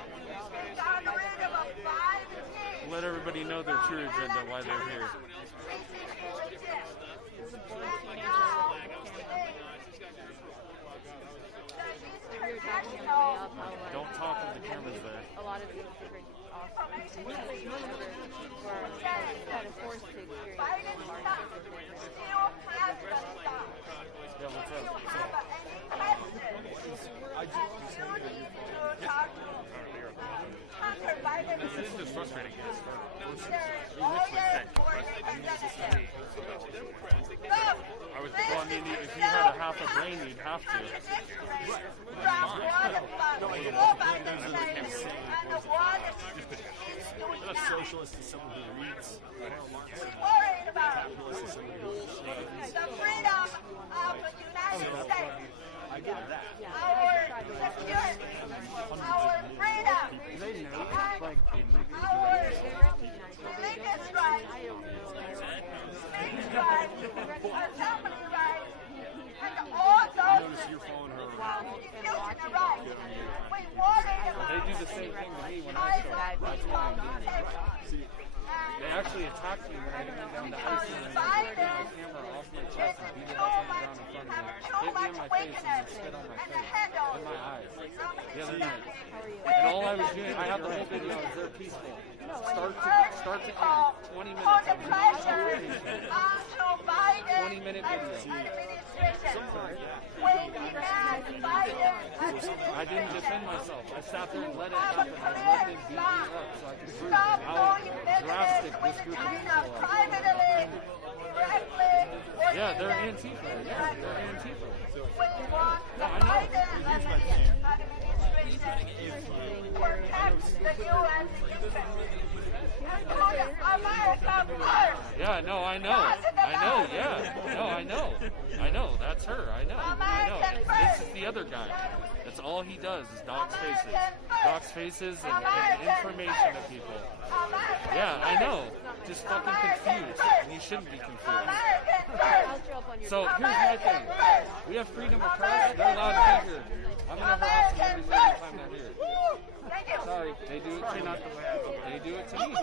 Let everybody know their true agenda, why they're here. Don't talk when the camera's there. A lot of these different awesome were kind of forced to experience the market. Yeah, what's up? This is just frustrating. Well, I mean, if you had a half a brain, you'd have to. A socialist is someone who reads. Capitalist is someone who studies. The freedom of the United States. I get that. Our security. Our freedom. Our religious rights. Our company rights. And all those constitutional rights. We wanted Well, they do the same thing to me when I show up. That's why I'm doing it. See, they actually attacked me when I went down to ice and they took my camera off my chest and beat it up on the ground in front of me. Hit me in my face and then spit on my face. In my eyes. The other night. And all I was doing, I had the whole video, I was there peaceful. Start to end. 20 minutes. I was doing 20-minute video. I didn't defend myself. I sat there and let it happen. I let them beat me up so I could prove how drastic this group of people are. Yeah, they're Antifa. Yeah, they're Antifa. No, I know. Here's my thing. Yeah, no, I know. I know, yeah. No, I know. I know. That's her. I know. I know. This is the other guy. That's all he does is dox faces. Dox faces and information of people. Yeah, I know. Just fucking confused. And you shouldn't be confused. So here's my thing. We have freedom of press. They're allowed to be here. I'm going to harass them every single time they're here. Sorry, they do it to me. They do it to me.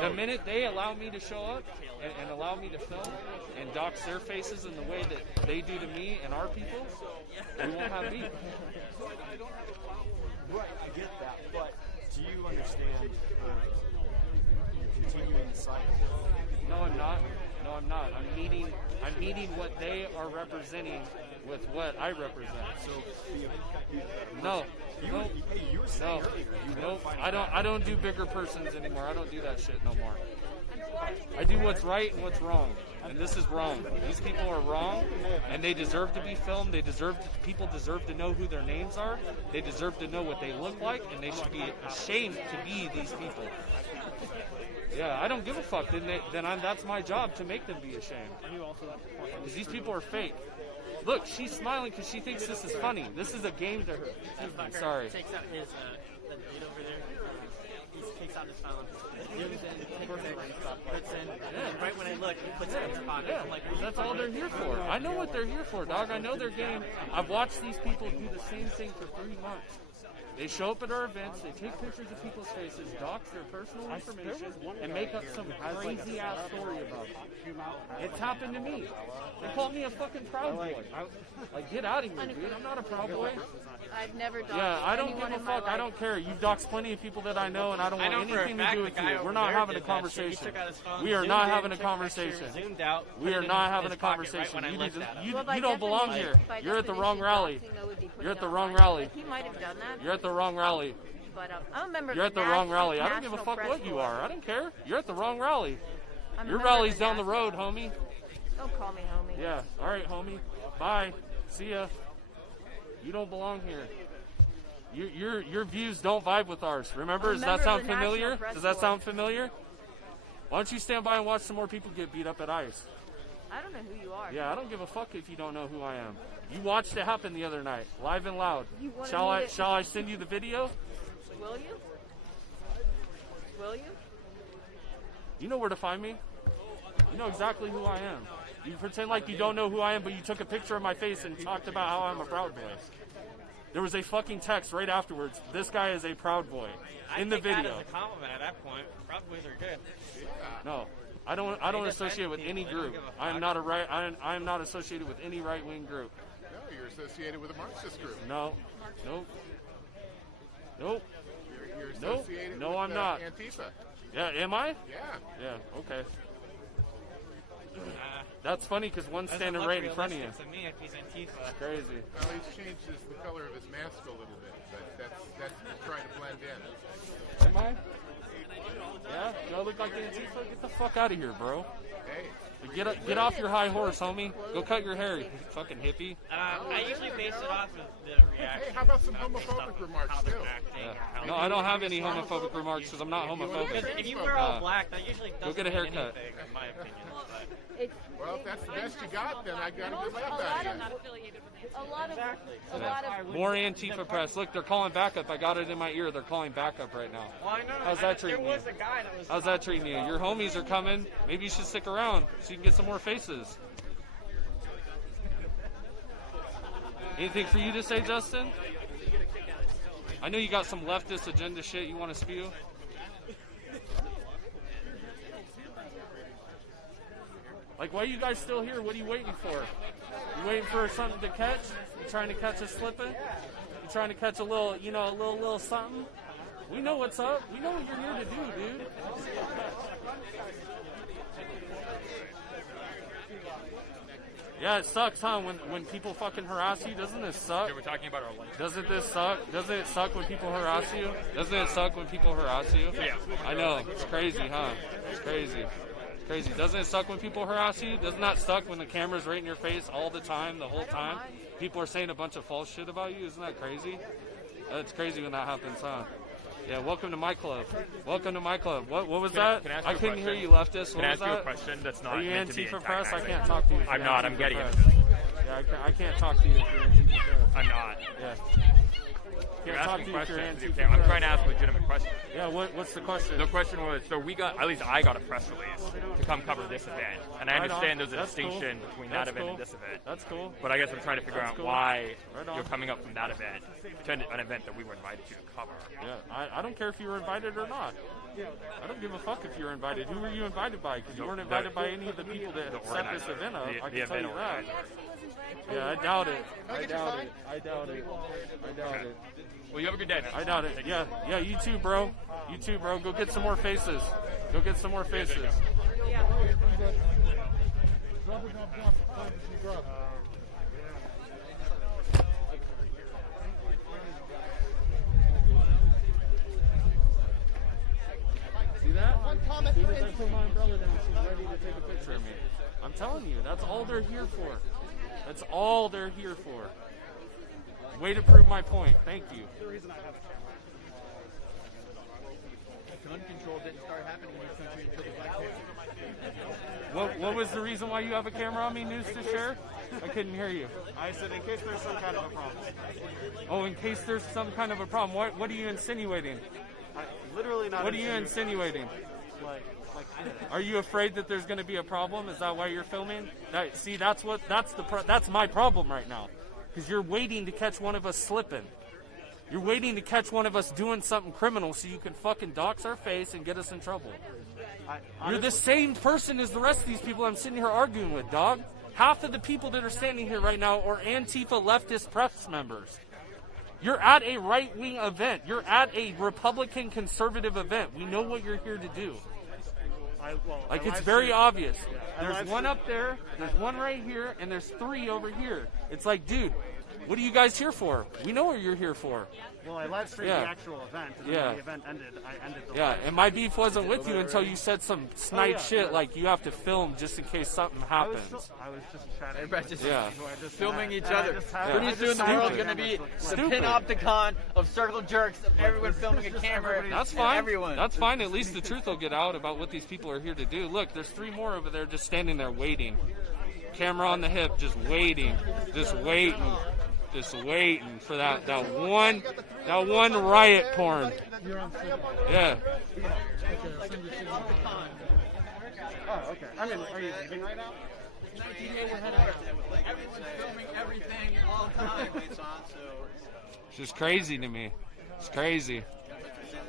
The minute they allow me to show up and allow me to film and dox their faces in the way that they do to me and our people, we won't have beef. Right, I get that, but do you understand continuing the cycle? No, I'm not. No, I'm not. I'm meeting what they are representing with what I represent. So, no. I don't do bigger persons anymore. I don't do that shit no more. I do what's right and what's wrong. And this is wrong. These people are wrong, and they deserve to be filmed. People deserve to know who their names are. They deserve to know what they look like, and they should be ashamed to be these people. Yeah, I don't give a fuck. That's my job to make them be ashamed. Because these people are fake. Look, she's smiling because she thinks this is funny. This is a game to her. Sorry. Takes out his the dude over there. He takes out his phone. Puts in. And right when I look, he puts it in his pocket. Yeah. I'm like, that's all they're here for. I know what they're here for, dog. I know their game. I've watched these people do the same thing for 3 months. They show up at our events, they take pictures of people's faces, dox their personal information, and make up some crazy-ass story about it. It's happened to me. They called me a fucking Proud Boy. Like, get out of here, dude. I'm not a Proud Boy. I've never doxed Yeah, I don't anyone give a in my fuck. life. I don't care. You've doxed plenty of people that I know, and I don't want anything to do with you. We're not having a conversation. We are not having a conversation. We are not having a conversation. You don't belong here. You're at the wrong rally. You're at the wrong rally. He might have done that. You're at the wrong rally. but I'm a member You're of at the the wrong rally. I don't give a National fuck Press what you Corps. are. I don't care. You're at the wrong rally. I'm a Your member of rally's the down the National- road, homie. Don't call me homie. Yeah. All right, homie. Bye. See ya. You don't belong here. Your views don't vibe with ours. Remember? Does that sound familiar? Does that sound familiar? Why don't you stand by and watch some more people get beat up at ICE? I don't know who you are. Yeah, I don't give a fuck if you don't know who I am. You watched it happen the other night, live and loud. You wanted Shall me to- Shall I send you the video? Will you? Will you? You know where to find me. You know exactly who I am. You pretend like you don't know who I am, but you took a picture of my face and talked about how I'm a Proud Boy. There was a fucking text right afterwards. This guy is a Proud Boy in the I take that video. as a compliment at that point. Proud Boys are good. No, I don't associate with any group. I am not I am not associated with any right wing group. No, you're associated with a Marxist group. No, nope, nope. You're Nope. associated No, with I'm not. Antifa. Yeah, am I? Yeah. Yeah, okay. That's funny because one's Doesn't standing look right in front of you. realistic to me if he's Antifa. Crazy. Well, he's changed the color of his mask a little bit, but that's trying to blend in. Am I? Yeah? Do I look like Antifa? Get the fuck out of here, bro. Hey. Get off your high horse, homie. Go cut your hair, you fucking hippie. I usually base it off of the reaction. Hey, how about some homophobic remarks, too? No, I don't have any homophobic remarks because I'm not homophobic. If you wear all black, that usually doesn't Go get a mean haircut. anything, in my opinion. Well, if that's the best you got, then I got a good laugh out of you. A lot of More Antifa press. Look, they're calling backup. I got it in my ear. They're calling backup right now. Well, I know. How's that treating There you? was a guy that was. How's that treating you? Your homies are coming. Maybe you should stick around so you can get some more faces. Anything for you to say, Justin? I know you got some leftist agenda shit you want to spew. Like, why are you guys still here? What are you waiting for? You waiting for something to catch? You trying to catch a slipping? You trying to catch a little, a little something? We know what's up. We know what you're here to do, dude. Yeah, it sucks, huh? When people fucking harass you, doesn't this suck? Yeah, we're talking about our life. Doesn't this suck? Doesn't it suck when people harass you? Doesn't it suck when people harass you? Yeah. I know. It's crazy, huh? It's crazy. It's crazy. Doesn't it suck when people harass you? Doesn't that suck when the camera's right in your face all the time, the whole time? People are saying a bunch of false shit about you? Isn't that crazy? It's crazy when that happens, huh? Yeah, welcome to my club. Welcome to my club. What was that? Can I ask I you a couldn't hear question? you, leftist. Can What I was ask you a that? question that's not Are you meant to be Antifa press? I antagonizing? can't talk to you. if I'm you're not. I'm Antifa getting press. it. Yeah, I can't talk to you if you're Antifa press. I'm not. Yeah. You're Can't talk asking to you if you're questions. Antifa Okay, I'm press. trying to ask a legitimate question. Yeah, what's the question? The question was, so we got, at least I got a press release to come cover this event. And I Right on. understand there's a That's cool. distinction between That's that event cool. and this event. That's cool. But I guess I'm trying to figure That's out cool. why Right on. you're coming up from that event to an event that we were invited to cover. Yeah, I don't care if you were invited or not. I don't give a fuck if you were invited. Who were you invited by? Because you weren't invited by any of the people that set this event up. I can tell you that. Yeah, I doubt it. I doubt it. I doubt it. I doubt it. Well, you have a good day, man. I doubt it. Yeah, you too, bro. You too, bro. Go get some more faces. Go get some more faces. See that? As soon as I put my umbrella down, she's ready to take a picture of me. I'm telling you, that's all they're here for. That's all they're here for. Way to prove my point. Thank you. The reason I have gun control didn't start happening in this country until the Black Panthers. What was the reason why you have a camera on me, news to share? I couldn't hear you. I said in case there's some kind of a problem. Oh, in case there's some kind of a problem. What are you insinuating? Literally not. What are you insinuating? Are you afraid that there's going to be a problem? Is that why you're filming? See, that's my problem right now. Because you're waiting to catch one of us slipping. You're waiting to catch one of us doing something criminal so you can fucking dox our face and get us in trouble. You're the same person as the rest of these people I'm sitting here arguing with, dog. Half of the people that are standing here right now are Antifa leftist press members. You're at a right-wing event. You're at a Republican conservative event. We know what you're here to do. It's very obvious. There's one up there, there's one right here, and there's three over here. It's like, dude, What are you guys here for? We know what you're here for. Well, I live streamed the actual event, and then when the event ended, I ended the live. And my beef wasn't with you until you said some snide shit like you have to film just in case something happens. I was just chatting. Everybody just Yeah. filming each other. Pretty soon the Stupid. world's going to be the Stupid. panopticon of circle jerks of everyone filming a camera. That's and fine. Everyone. That's fine. At least the truth will get out about what these people are here to do. Look, there's 3 more over there just standing there waiting. Camera on the hip, just waiting for that one riot porn. Yeah. Oh, okay. I mean, are you leaving right now? Everyone's filming everything all the time. It's just crazy to me. It's crazy.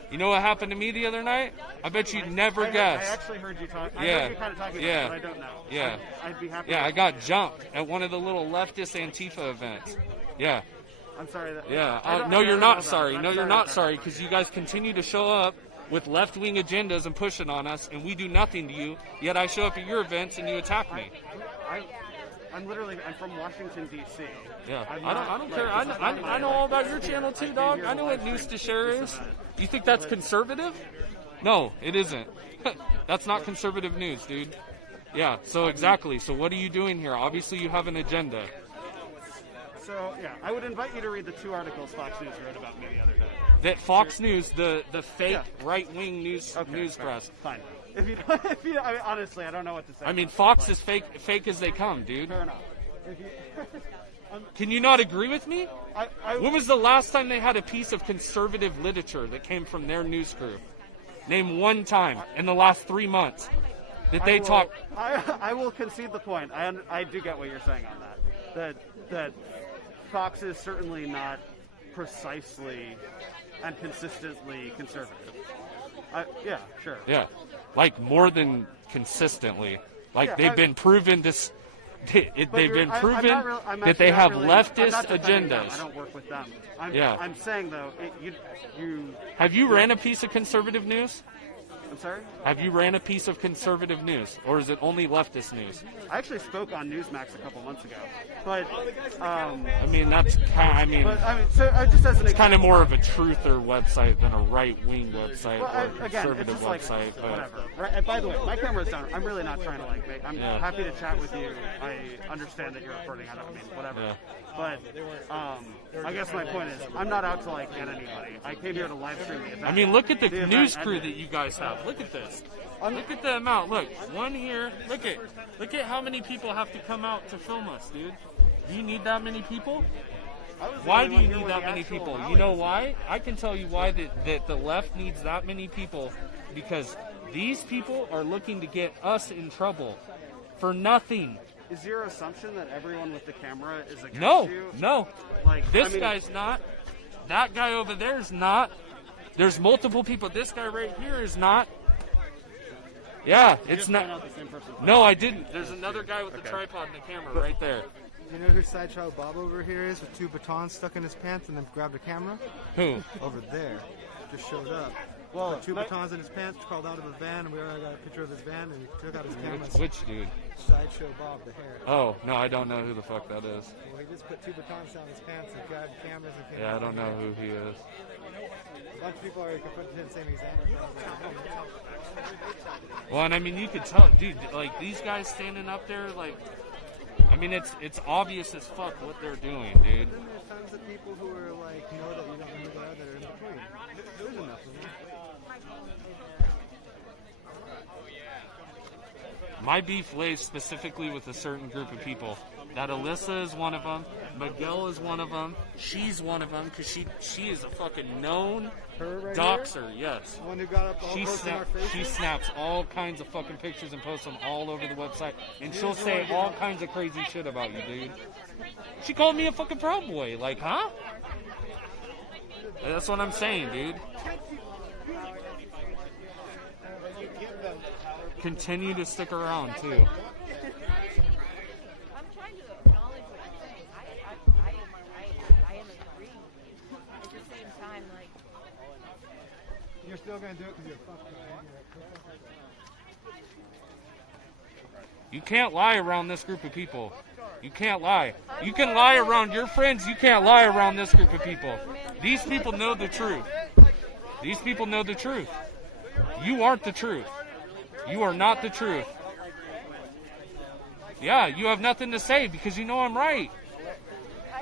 You know what happened to me the other night? I bet you'd never guess. I actually heard you talk. I Yeah. heard you kind of talking Yeah. about it, but I don't know. Yeah. I'd be happy. Yeah, I got jumped at one of the little leftist Antifa events. Yeah. I'm sorry. Yeah. No, you're not sorry. No, you're not sorry because you guys continue to show up with left-wing agendas and pushing on us, and we do nothing to you. Yet I show up at your events and you attack me. I'm from Washington D.C. Yeah. I don't care. I know all about your channel too, dog. I know what news to share is. You think that's conservative? No, it isn't. That's not conservative news, dude. Yeah. So exactly. So what are you doing here? Obviously, you have an agenda. So, yeah, I would invite you to read the 2 articles Fox News wrote about me the other day. That Fox News, the fake right-wing news press. Fine. I mean, honestly, I don't know what to say. I mean, Fox is fake as they come, dude. Fair enough. Can you not agree with me? When was the last time they had a piece of conservative literature that came from their news crew? Name one time in the last 3 months that they talk. I will concede the point. I do get what you're saying on that. That Fox is certainly not precisely and consistently conservative. Yeah, sure. Yeah, like more than consistently. Like they've been proven this. They've been proven that they have leftist agendas. I don't work with them. I'm saying though, you have you ran a piece of conservative news? I'm sorry? Have you ran a piece of conservative news, or is it only leftist news? I actually spoke on Newsmax a couple months ago, but I mean that's so just as an it's kind of more of a truther website than a right-wing website or a again, conservative it's just website. But whatever. Right, and by the way, my camera's down. I'm really not trying to make. I'm happy to chat with you. I understand that you're recording. I don't mean whatever. Yeah. But I guess my point is, I'm not out to get anybody. I came here to live stream the event. I mean, look at the news crew that you guys have. Look at this. Look at the amount. Look, one here. Look at how many people have to come out to film us, dude. Do you need that many people? Why do you need that many people? You know why? I can tell you why that the left needs that many people, because these people are looking to get us in trouble for nothing. Is your assumption that everyone with the camera is against you? No. This guy's not. That guy over there is not. There's multiple people. This guy right here is not. Yeah, it's not. No, I didn't. There's another guy with the tripod and the camera right there. You know who Sideshow Bob over here is with 2 batons stuck in his pants and then grabbed a camera? Who? Over there. Just showed up. Well, put 2 batons in his pants, crawled out of a van, and we already got a picture of his van, and he took out his camera. Which dude? Sideshow Bob, the hair. Oh, no, I don't know who the fuck that is. Well, he just put 2 batons down his pants and grabbed cameras and came Yeah, I out don't know who he is. A bunch of people are confronted him, same example. Well, and I mean, you could tell, dude, these guys standing up there, I mean, it's obvious as fuck what they're doing, dude. Then there's tons of people who are know that you don't know who they are that are in between. There's enough of them. My beef lays specifically with a certain group of people. That Alyssa is one of them. Miguel is one of them. She's one of them because she is a fucking known doxer. Yes. One who got up all she snaps all kinds of fucking pictures and posts them all over the website, and she'll say all kinds of crazy shit about you, dude. She called me a fucking Proud Boy. Huh? That's what I'm saying, dude. Continue to stick around too. I'm trying to acknowledge what you're saying. I am agreeing with you. At the same time, you're still gonna do it because you're fucked. You can't lie around this group of people. You can't lie. You can lie around your friends. You can't lie around this group of people. These people know the truth. These people know the truth. You aren't the truth. You are not the truth. Yeah, you have nothing to say because you know I'm right.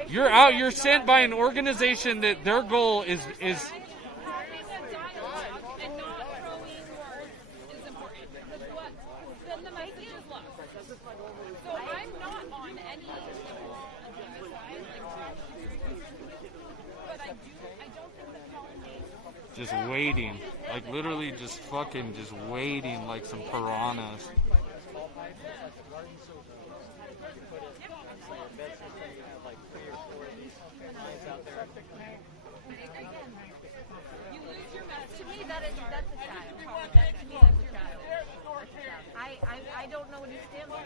You're sent by an organization that their goal is just waiting, like literally just fucking just waiting like some piranhas. To me, that's a child. To me, that's a child. I don't know what he stands for.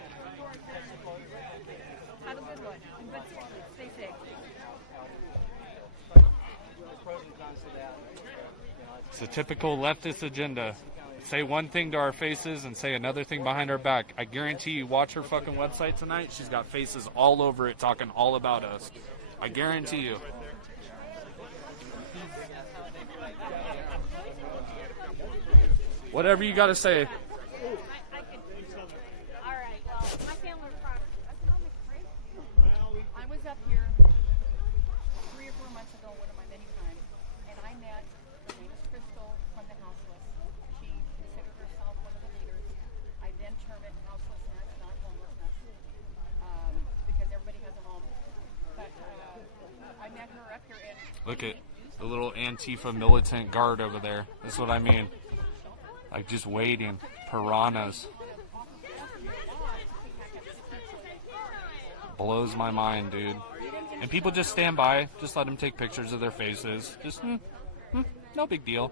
Have a good one. But stay safe. It's a typical leftist agenda. Say one thing to our faces and say another thing behind our back. I guarantee you, watch her fucking website tonight. She's got faces all over it talking all about us. I guarantee you. Whatever you got to say. Alright, my family economic crisis. I was up here 3 or 4 months ago, one of my many times, and I met Crystal from the houseless. She considered herself one of the leaders. I then termed it houselessness, not homelessness, because everybody has a home. But I met her up here in... Look at the little Antifa militant guard over there. That's what I mean. Like just waiting. Piranhas. Blows my mind, dude. And people just stand by. Just let them take pictures of their faces. Just, no big deal.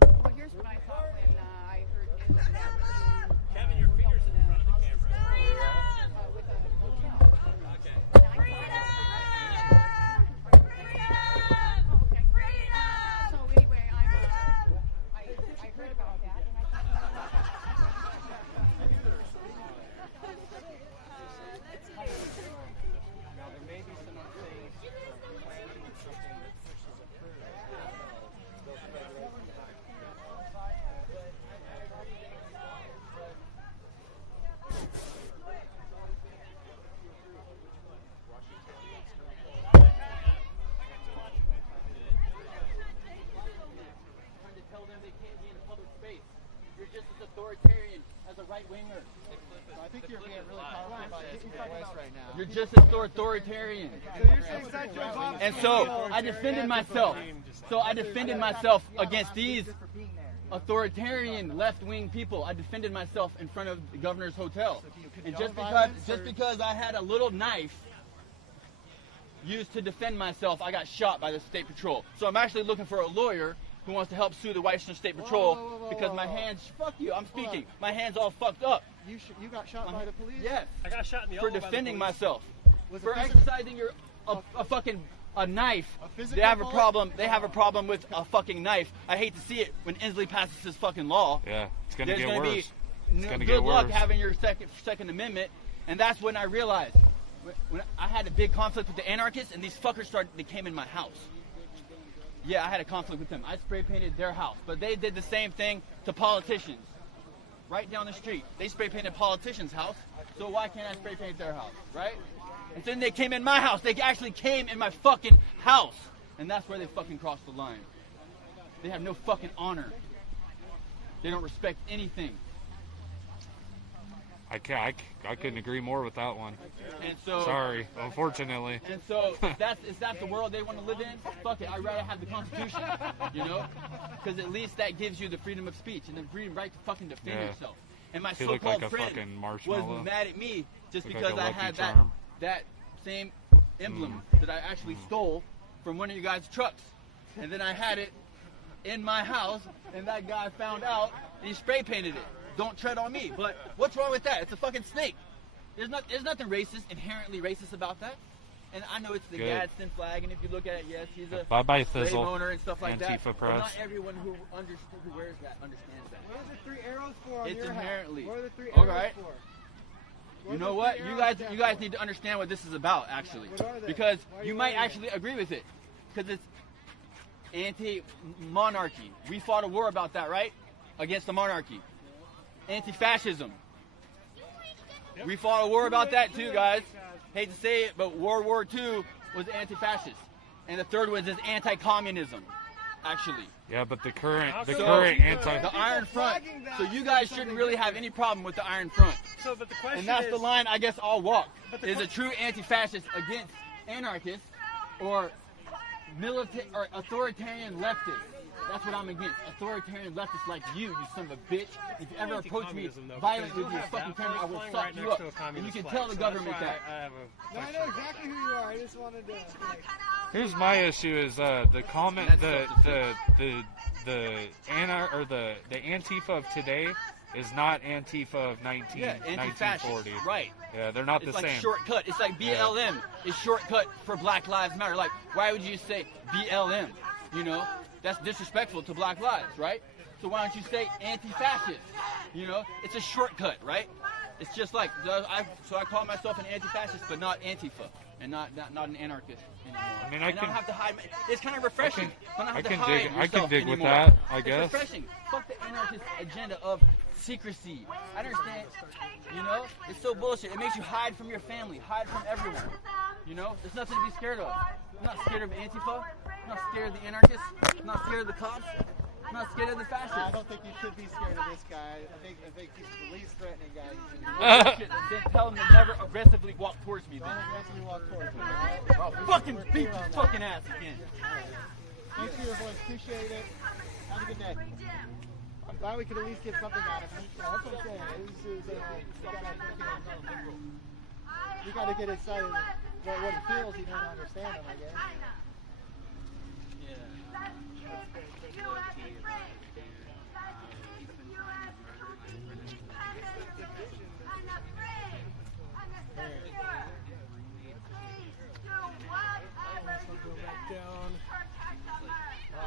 Well, here's what I thought when I heard news that Kevin, your fingers in front of the camera. With a hotel. So anyway, I heard about that, and I thought. Now there may be some things for planning something that pushes it through. Those regulations. Tell them they can't be in a public space. You're just as authoritarian as a right-winger. I think you're being really powerful by West right now. You're just as authoritarian. And so I defended myself. Against these authoritarian left-wing people. I defended myself in front of the governor's hotel. And just because I had a little knife used to defend myself, I got shot by the state patrol. So I'm actually looking for a lawyer who wants to help sue the Western State Patrol because my hands, fuck you, I'm speaking, my hands all fucked up. You got shot by the police? Yes. I got shot in the For elbow defending by the police. myself. Was it For physical? exercising a fucking knife. physical They have a bullet? problem. They have a problem with a fucking knife. I hate to see it when Inslee passes his fucking law. Yeah, it's gonna There's get gonna worse. Be It's gonna good get luck worse. having your second amendment, and that's when I realized when I had a big conflict with the anarchists, and these fuckers they came in my house. Yeah, I had a conflict with them. I spray painted their house, but they did the same thing to politicians. Right down the street, they spray painted politicians' house. So why can't I spray paint their house, right? And then they came in my house. They actually came in my fucking house, and that's where they fucking crossed the line. They have no fucking honor. They don't respect anything. I couldn't agree more with that one. And so, sorry, unfortunately. And so, is that the world they want to live in? Fuck it, I'd rather have the Constitution, you know? Because at least that gives you the freedom of speech and the freedom right to fucking defend yourself. And my He looked so-called like a friend fucking was marshmallow. mad at me just Looked because like a I Lucky had Charm. that same emblem that I actually stole from one of you guys' trucks. And then I had it in my house, and that guy found out, and he spray painted it. Don't tread on me. But what's wrong with that? It's a fucking snake. There's nothing racist, inherently racist about that. And I know it's the Good. Gadsden flag, and if you look at it, yes, he's a Bye-bye, slave Thizzle. owner and stuff like that. Antifa But press. not everyone who wears that understands that. What are the 3 arrows for on It's your hat? inherently. What are the 3 All arrows right. for? You know what? You guys need to understand what this is about, actually, What are they? because Why are you you might wearing actually agree with it, because it's anti-monarchy. We fought a war about that, right? Against the monarchy. Anti-fascism. We fought a war about that too, guys. Hate to say it, but World War II was anti-fascist, and the third one is anti-communism, actually. Yeah, but the current The Iron Front. So you guys shouldn't really have any problem with the Iron Front. So, but the question And that's is, the line I guess I'll walk. But the Is a true anti-fascist against anarchists or or authoritarian leftists. That's what I'm against. Authoritarian leftists like you son of a bitch. If you ever approach me violently with your fucking camera, I will suck you up. And you can tell the government that. No, I know exactly who you are. I just wanted to. Here's my issue: is the comment the Antifa of today is not Antifa of 1940. Right. Yeah, they're not It's the like same. shortcut. It's like BLM is shortcut for Black Lives Matter. Like, why would you say BLM? You know, that's disrespectful to Black lives, right? So why don't you say anti-fascist? You know, it's a shortcut, right? It's just like I call myself an anti-fascist, but not Antifa, and not an anarchist anymore. I mean, I don't have to hide. It's kind of refreshing. I can dig with that, I guess. It's refreshing. Fuck the anarchist agenda of secrecy. I understand. You know, it's so bullshit. It makes you hide from your family, hide from everyone. You know, there's nothing to be scared of. I'm not scared of Antifa. I'm not scared of the anarchists. I'm not scared of the cops. I'm not scared of the fascists. I don't think you should be scared of this guy. I think he's the least threatening guy. Then tell him to never aggressively walk towards me. Then aggressively walk towards me. I'll fucking beat your fucking ass again. Thanks for your voice. Appreciate it. Have a good day. I'm glad we could at least get something out of him. That's what I'm saying. You gotta get excited about what he feels. You don't understand him, I guess.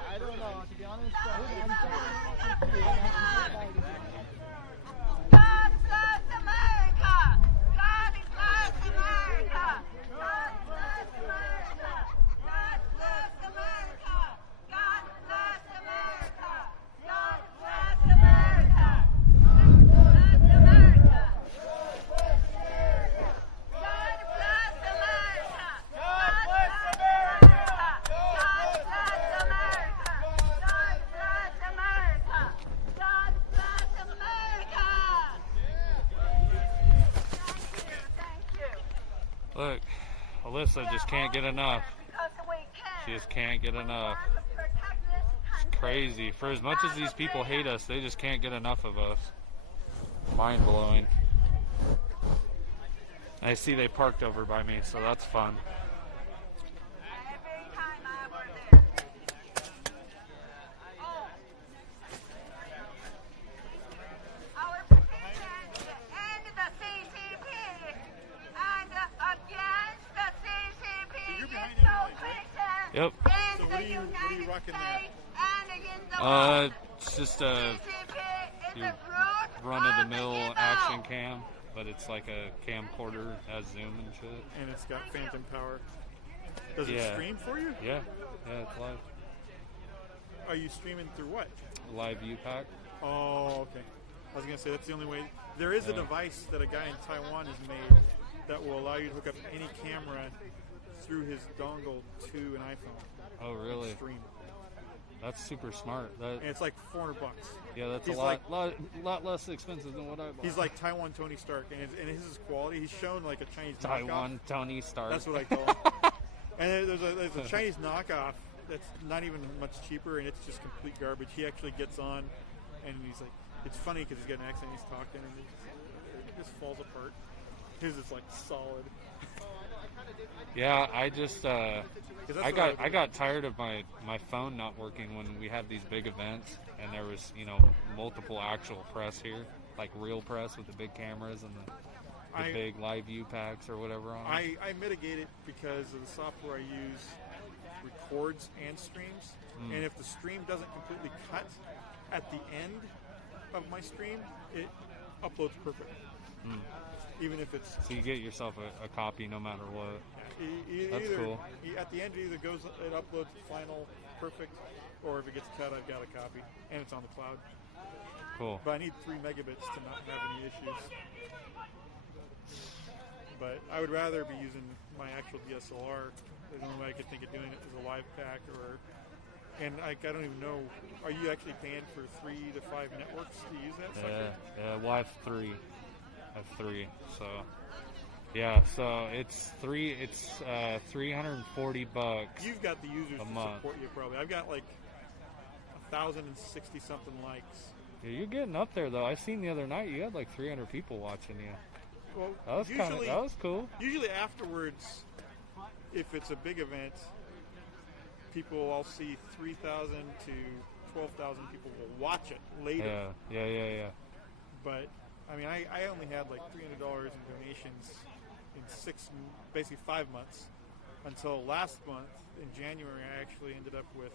I don't know, to be honest. God bless America! God bless America! God bless America! God bless America! God bless America! God bless America! God bless America! God bless America! God bless America! God bless America! God bless America! God bless America! Thank you. Look, Alyssa just can't get enough. She just can't get enough. It's crazy. For as much as these people hate us, they just can't get enough of us. Mind blowing. I see they parked over by me, so that's fun. Our petition to end the CCP and against the CCP infiltration Yep. in the United States and in the It's just a run-of-the-mill action cam, but it's like a camcorder, has zoom and shit. And it's got phantom power. Does it Yeah. stream for you? Yeah, it's live. Are you streaming through what? Live view pack. Oh, okay. I was gonna say that's the only way. There is a Yeah. device that a guy in Taiwan has made that will allow you to hook up any camera through his dongle to an iPhone. Oh, really? And stream. That's super smart. And it's like $400. Yeah, that's He's a lot less expensive than what I bought. He's like Taiwan Tony Stark, and his is quality. He's shown like a Chinese Taiwan knockoff. Tony Stark. That's what I call him. And there's a Chinese knockoff that's not even much cheaper, and it's just complete garbage. He actually gets on, and he's like, it's funny because he's got an accent. He's talking, and it just falls apart. His is like solid. Yeah, I just I what got tired of my phone not working when we had these big events, and there was multiple actual press here, like real press with the big cameras and The big live view packs or whatever on it? I mitigate it because of the software I use records and streams. And if the stream doesn't completely cut at the end of my stream, it uploads perfect. Even if it's... So you get yourself a copy no matter what. That's Either, cool. At the end, it either goes, it uploads the final perfect, or if it gets cut, I've got a copy, and it's on the cloud. Cool. But I need 3 megabits to not have any issues. But I would rather be using my actual DSLR. The only way I could think of doing it is a live pack, and I don't even know. Are you actually paying for 3 to 5 networks to use that sucker? Yeah. Well, I have 3. So yeah, so it's $340. You've got the users a to month. support you probably. I've got like 1,060 something likes. Yeah, you're getting up there though. I seen the other night you had like 300 people watching you. Well, that was cool. Usually afterwards, if it's a big event, I'll see 3,000 to 12,000 people will watch it later. Yeah. But I mean, I only had like $300 in donations in basically 5 months, until last month in January. I actually ended up with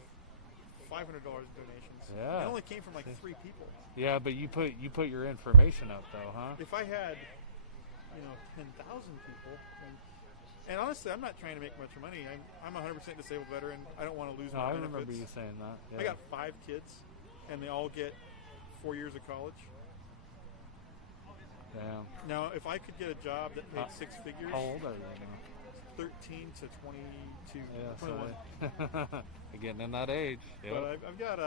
$500 in donations. Yeah. It only came from like 3 people. Yeah, but you put your information up though, huh? If I had 10,000 people, and honestly, I'm not trying to make much money. I'm 100% disabled veteran. I don't want to lose my benefits. I remember you saying that. Yeah. I got 5 kids, and they all get 4 years of college. Damn. Now, if I could get a job that paid 6 figures, how old are you now? 13 to 22, Yeah, 21. So you're getting in that age. Yep. But I've got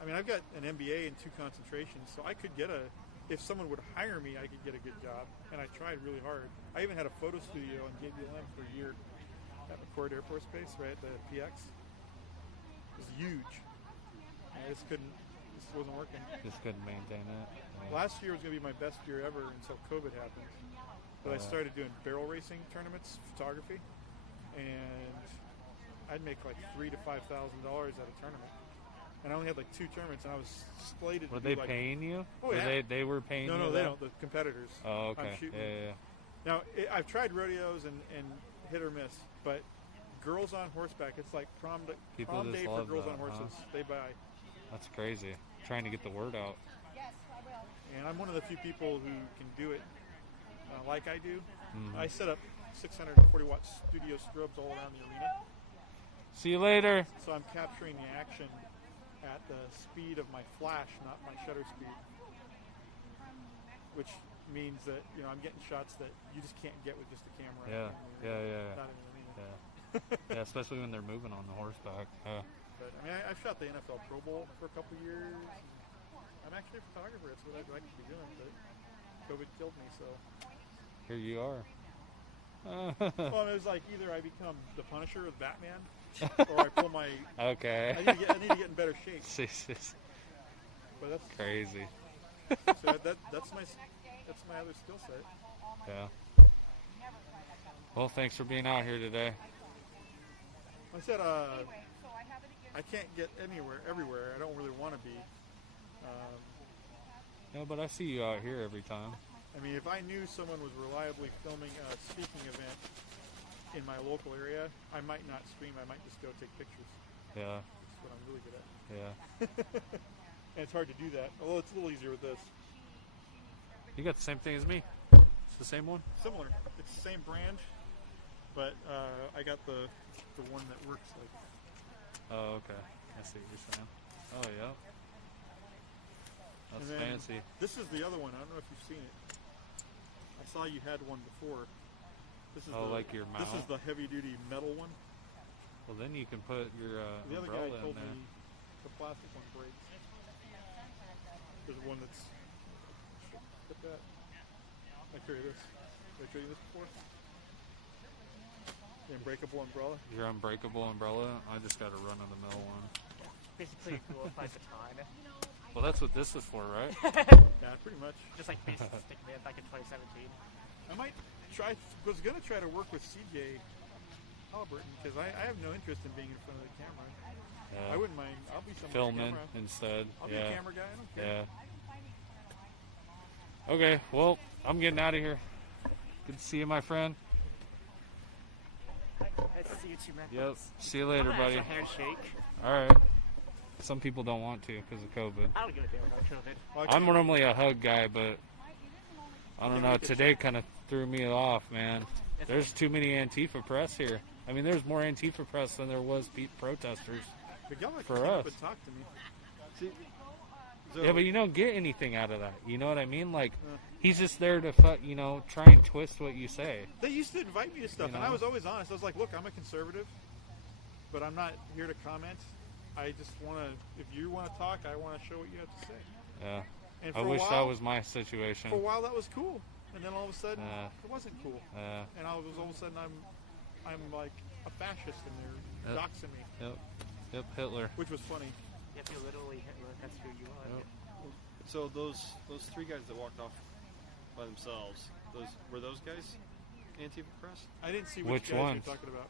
I've got an MBA and 2 concentrations, so I could get if someone would hire me, I could get a good job. And I tried really hard. I even had a photo studio in GhostKiloTango for a year at McCord Air Force Base, right at the PX. It was huge. I just wasn't working. Just couldn't maintain it. Yeah. Last year was going to be my best year ever until COVID happened. But I started doing barrel racing tournaments, photography, and I'd make like $3,000 to $5,000 at a tournament. And I only had like 2 tournaments, and I was slated. Were to they be like, paying you? Oh yeah. They were paying you? No, they don't. The competitors. Oh, okay. I'm shooting. Yeah. Now I've tried rodeos and hit or miss, but girls on horseback, it's like prom day for girls on horses. Huh? They buy. That's crazy. Trying to get the word out. And I'm one of the few people who can do it like I do. Mm-hmm. I set up 640-watt studio strobes all around the arena. See you later. So I'm capturing the action at the speed of my flash, not my shutter speed. Which means that I'm getting shots that you just can't get with just a camera. Yeah. Not in the arena. Yeah, especially when they're moving on the horseback. Yeah. But I mean, I've shot the NFL Pro Bowl for a couple years. I'm actually a photographer. That's what I'd like to be doing, but COVID killed me, so. Here you are. Well, it was like either I become the Punisher with Batman, or I pull my. Okay. I need to get in better shape. But that's crazy. So that's my other skill set. Yeah. Well, thanks for being out here today. I said I can't get everywhere. I don't really want to be. No, but I see you out here every time. I mean, if I knew someone was reliably filming a speaking event in my local area, I might not stream. I might just go take pictures. Yeah. That's what I'm really good at. Yeah. And it's hard to do that. Although it's a little easier with this. You got the same thing as me. It's the same one? Similar. It's the same brand, but I got the one that works like. Oh, okay. I see what you're saying. Oh, yeah. That's fancy. This is the other one. I don't know if you've seen it. I saw you had one before. This is like your mount? This is the heavy-duty metal one. Well, then you can put your the other umbrella guy told in there. me the plastic one breaks. There's one that's. Look at that. I carry this. Did I show you this before? The unbreakable umbrella. Your unbreakable umbrella. I just got a run-of-the-mill one. Basically, a glorified baton. Well, that's what this is for, right? Yeah, pretty much. Just like Basic Stick Man back in 2017. I might was going to try to work with CJ Halliburton because I have no interest in being in front of the camera. Yeah. I wouldn't mind. I'll be someone filming on camera. instead. I'll be a camera guy. I don't care. Yeah. Okay, well, I'm getting out of here. Good to see you, my friend. Nice to see you too, man. Yep. See you later, buddy. A handshake. All right. Some people don't want to because of COVID. I don't give a damn about COVID. I'm normally a hug guy, but I don't know. Today kind of threw me off, man. There's too many Antifa press here. I mean, there's more Antifa press than there was protesters But y'all like for came us. up and talk to me. See, so, Yeah, but you don't get anything out of that. You know what I mean? Like, he's just there to, try and twist what you say. they used to invite me to stuff, You and I know? was always honest. I was like, look, I'm a conservative, but I'm not here to comment. I just want to, if you want to talk, I want to show what you have to say. Yeah. And I for a wish while- that was my situation. For a while, that was cool, and then all of a sudden, it wasn't cool. And all of a sudden, I'm like a fascist, and they're Yep. doxing me. Yep, Hitler. Which was funny. If you're literally Hitler, that's who you are. So those three guys that walked off by themselves, were those guys Antifa press? I didn't see Which guys ones? you're talking about.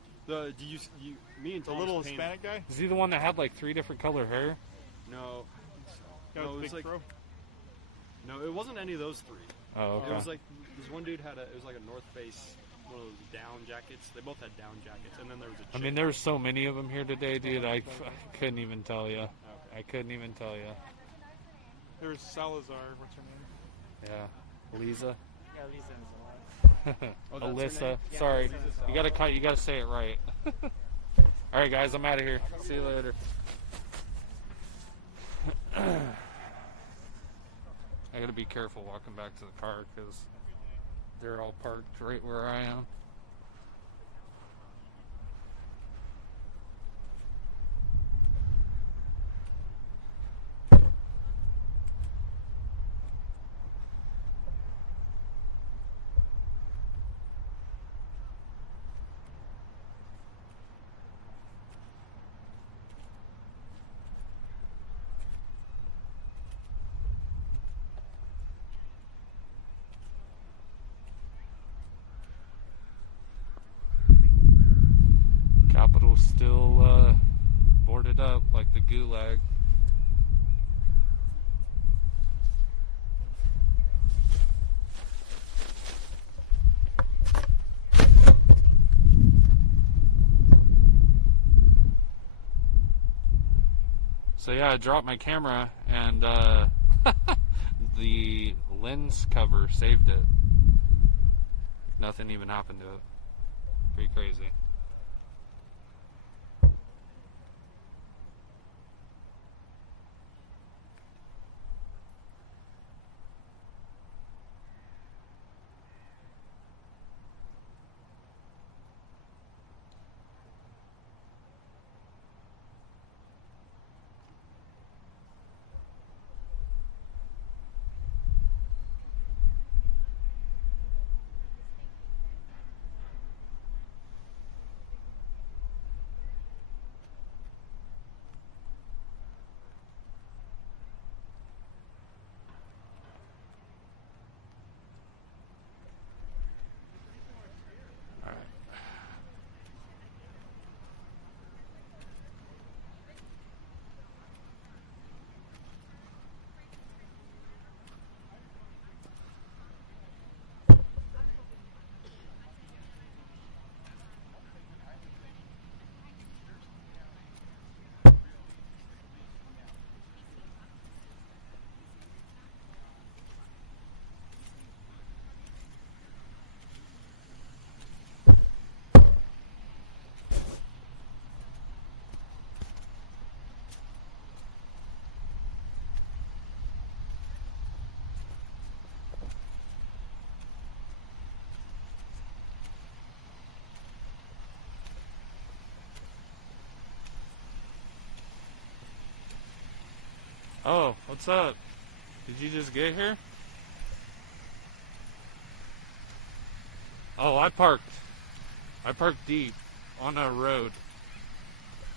Me and The Thomas little Paine- Hispanic guy? Is he the one that had like 3 different color hair? No. Guy No, with it was the big like fro? no, it wasn't any of those three. Oh, okay. It was like this one dude it was like a North Face, one of those down jackets. They both had down jackets, and then there was a I mean, there were so many of them here today, dude. I couldn't even tell you. I couldn't even tell you. There's Salazar. What's her name? Yeah, Lisa. Yeah, Lisa is alive. Oh, that's her Alyssa. name? Yeah, Sorry, Alyssa. you gotta You gotta say it right. All right, guys, I'm out of here. See you later. I gotta be careful walking back to the car because they're all parked right where I am. Capitol's still boarded up like the gulag. So yeah, I dropped my camera and the lens cover saved it. Nothing even happened to it. Pretty crazy. Oh, what's up? Did you just get here? Oh, I parked deep on a road.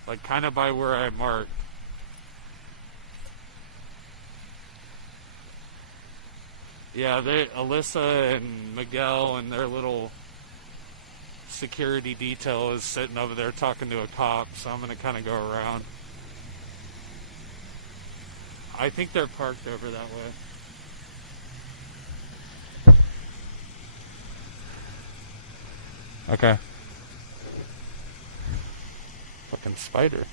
Like kind of by where I marked. Yeah, Alyssa and Miguel and their little security detail is sitting over there talking to a cop, so I'm gonna kind of go around. I think they're parked over that way. Okay. Fucking spider.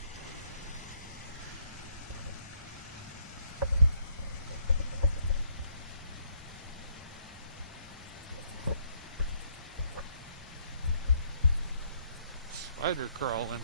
Spider crawling.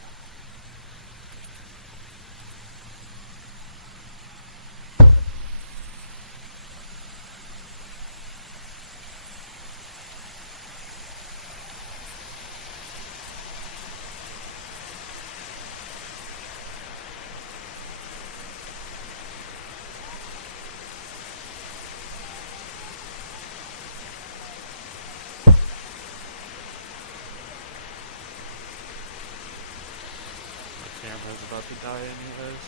Camera's about to die anyways.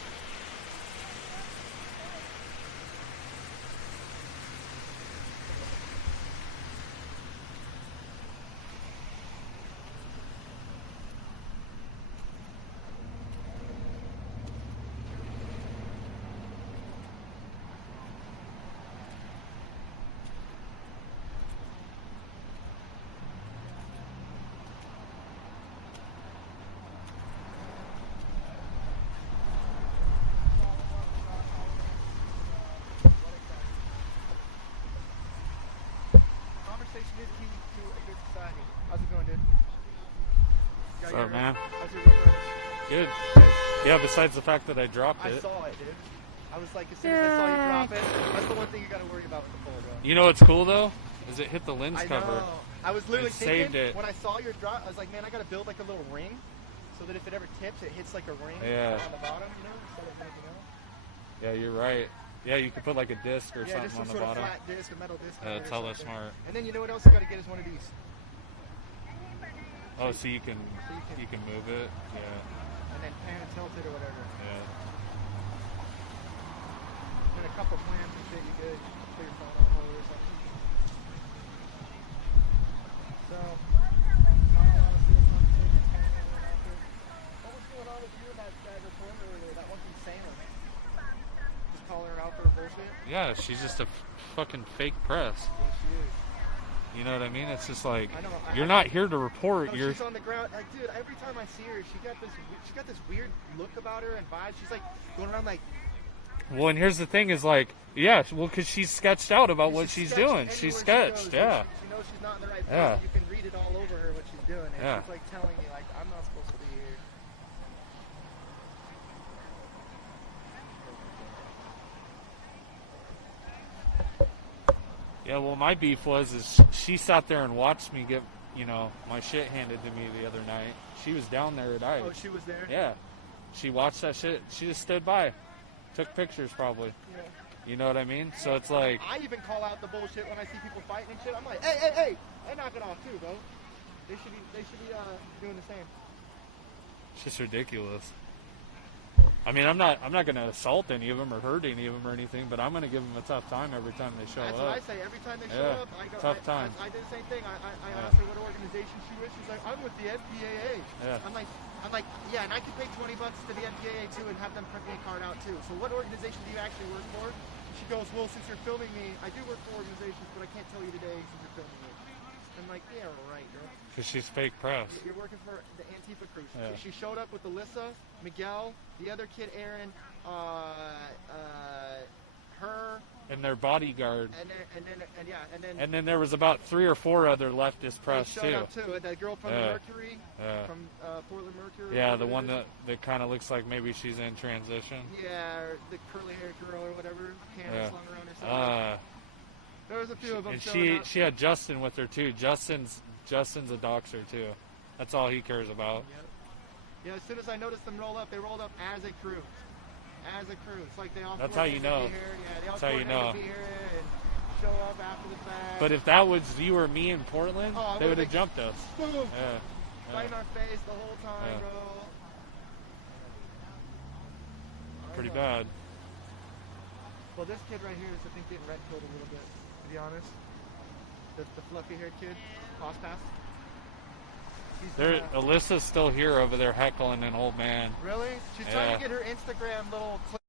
Conversation is key to a good society. How's it going, dude? What's up, man? How's your week going? Good. Yeah, besides the fact that I dropped I it. saw it, dude. I was like, as soon as I saw you drop it, that's the one thing you gotta worry about with the pole, bro. You know what's cool though? Is it hit the lens cover. Know. I was literally saved thinking, it. when I saw your drop, I was like, man, I gotta build like a little ring so that if it ever tips, it hits like a ring Yeah. on the bottom, you know, instead of making out. Yeah, you're right. Yeah, you could put like a disc or Yeah, something just some on the sort bottom. of flat disc, a metal disc. That's hella smart. And then you know what else you gotta get is one of these. Oh, so you can move it. Yeah. And then pan and tilt it or whatever. Yeah. And a couple plans and shit, you good. Put your phone on hold or something. So, what was going on with you and that reporter earlier? That one from Salem. Just calling her out for bullshit? Yeah, she's just a fucking fake press. Yeah, she is. You know what I mean? It's just like I know, you're not here to report. No, You're she's on the ground. Like, dude, every time I see her, she got this weird look about her and vibe. She's like going around like. Well, and here's the thing: is like, yeah, well, because she's sketched out about what she's doing. She's sketched, yeah. She knows she's not in the right place. Yeah. You can read it all over her what she's doing, and Yeah. she's like telling me like, I'm not supposed to be here. Yeah, well, my beef is she sat there and watched me get, my shit handed to me the other night. She was down there at ICE. Oh, she was there? Yeah. She watched that shit. She just stood by. Took pictures, probably. Yeah. You know what I mean? So it's like... I even call out the bullshit when I see people fighting and shit. I'm like, hey, they knock it off too, bro. They should be doing the same. It's just ridiculous. I mean, I'm not gonna assault any of them or hurt any of them or anything, but I'm gonna give them a tough time every time they show That's up. what I say. Every time they show up, I go. Tough time. I did the same thing. I asked her what organization she was. She's like, I'm with the NPAA. Yeah. I'm like, yeah, and I could pay $20 to the NPAA too and have them print me a card out too. So what organization do you actually work for? And she goes, well, since you're filming me, I do work for organizations, but I can't tell you today since you're filming me. I'm like, yeah, right, girl. Because she's fake press. You're working for the Antifa crew. Yeah. She showed up with Alyssa, Miguel, the other kid, Aaron, her, And their bodyguard. and then there was about 3 or 4 other leftist press showed too. up too. That girl from the Mercury, from Portland Mercury. Yeah, the one that kind of looks like maybe she's in transition. Yeah, or the curly-haired girl or whatever, candle slung around her side. There was a few of them. And she had Justin with her too. Justin's a doxer too. That's all he cares about. Yep. Yeah, as soon as I noticed them roll up, they rolled up as a crew. As a crew. It's like they all That's how you know. Be here. Yeah, they all That's how you know. to be here and show up after the fact. But if that was you or me in Portland, they would have jumped us. Boom. Yeah. Right in our face the whole time, Yeah. bro. Pretty bad. Well, this kid right here is, I think, getting red pilled a little bit, to be honest. The fluffy-haired kid, Cost Pass. Alyssa's still here over there heckling an old man. Really? She's trying to get her Instagram little clip.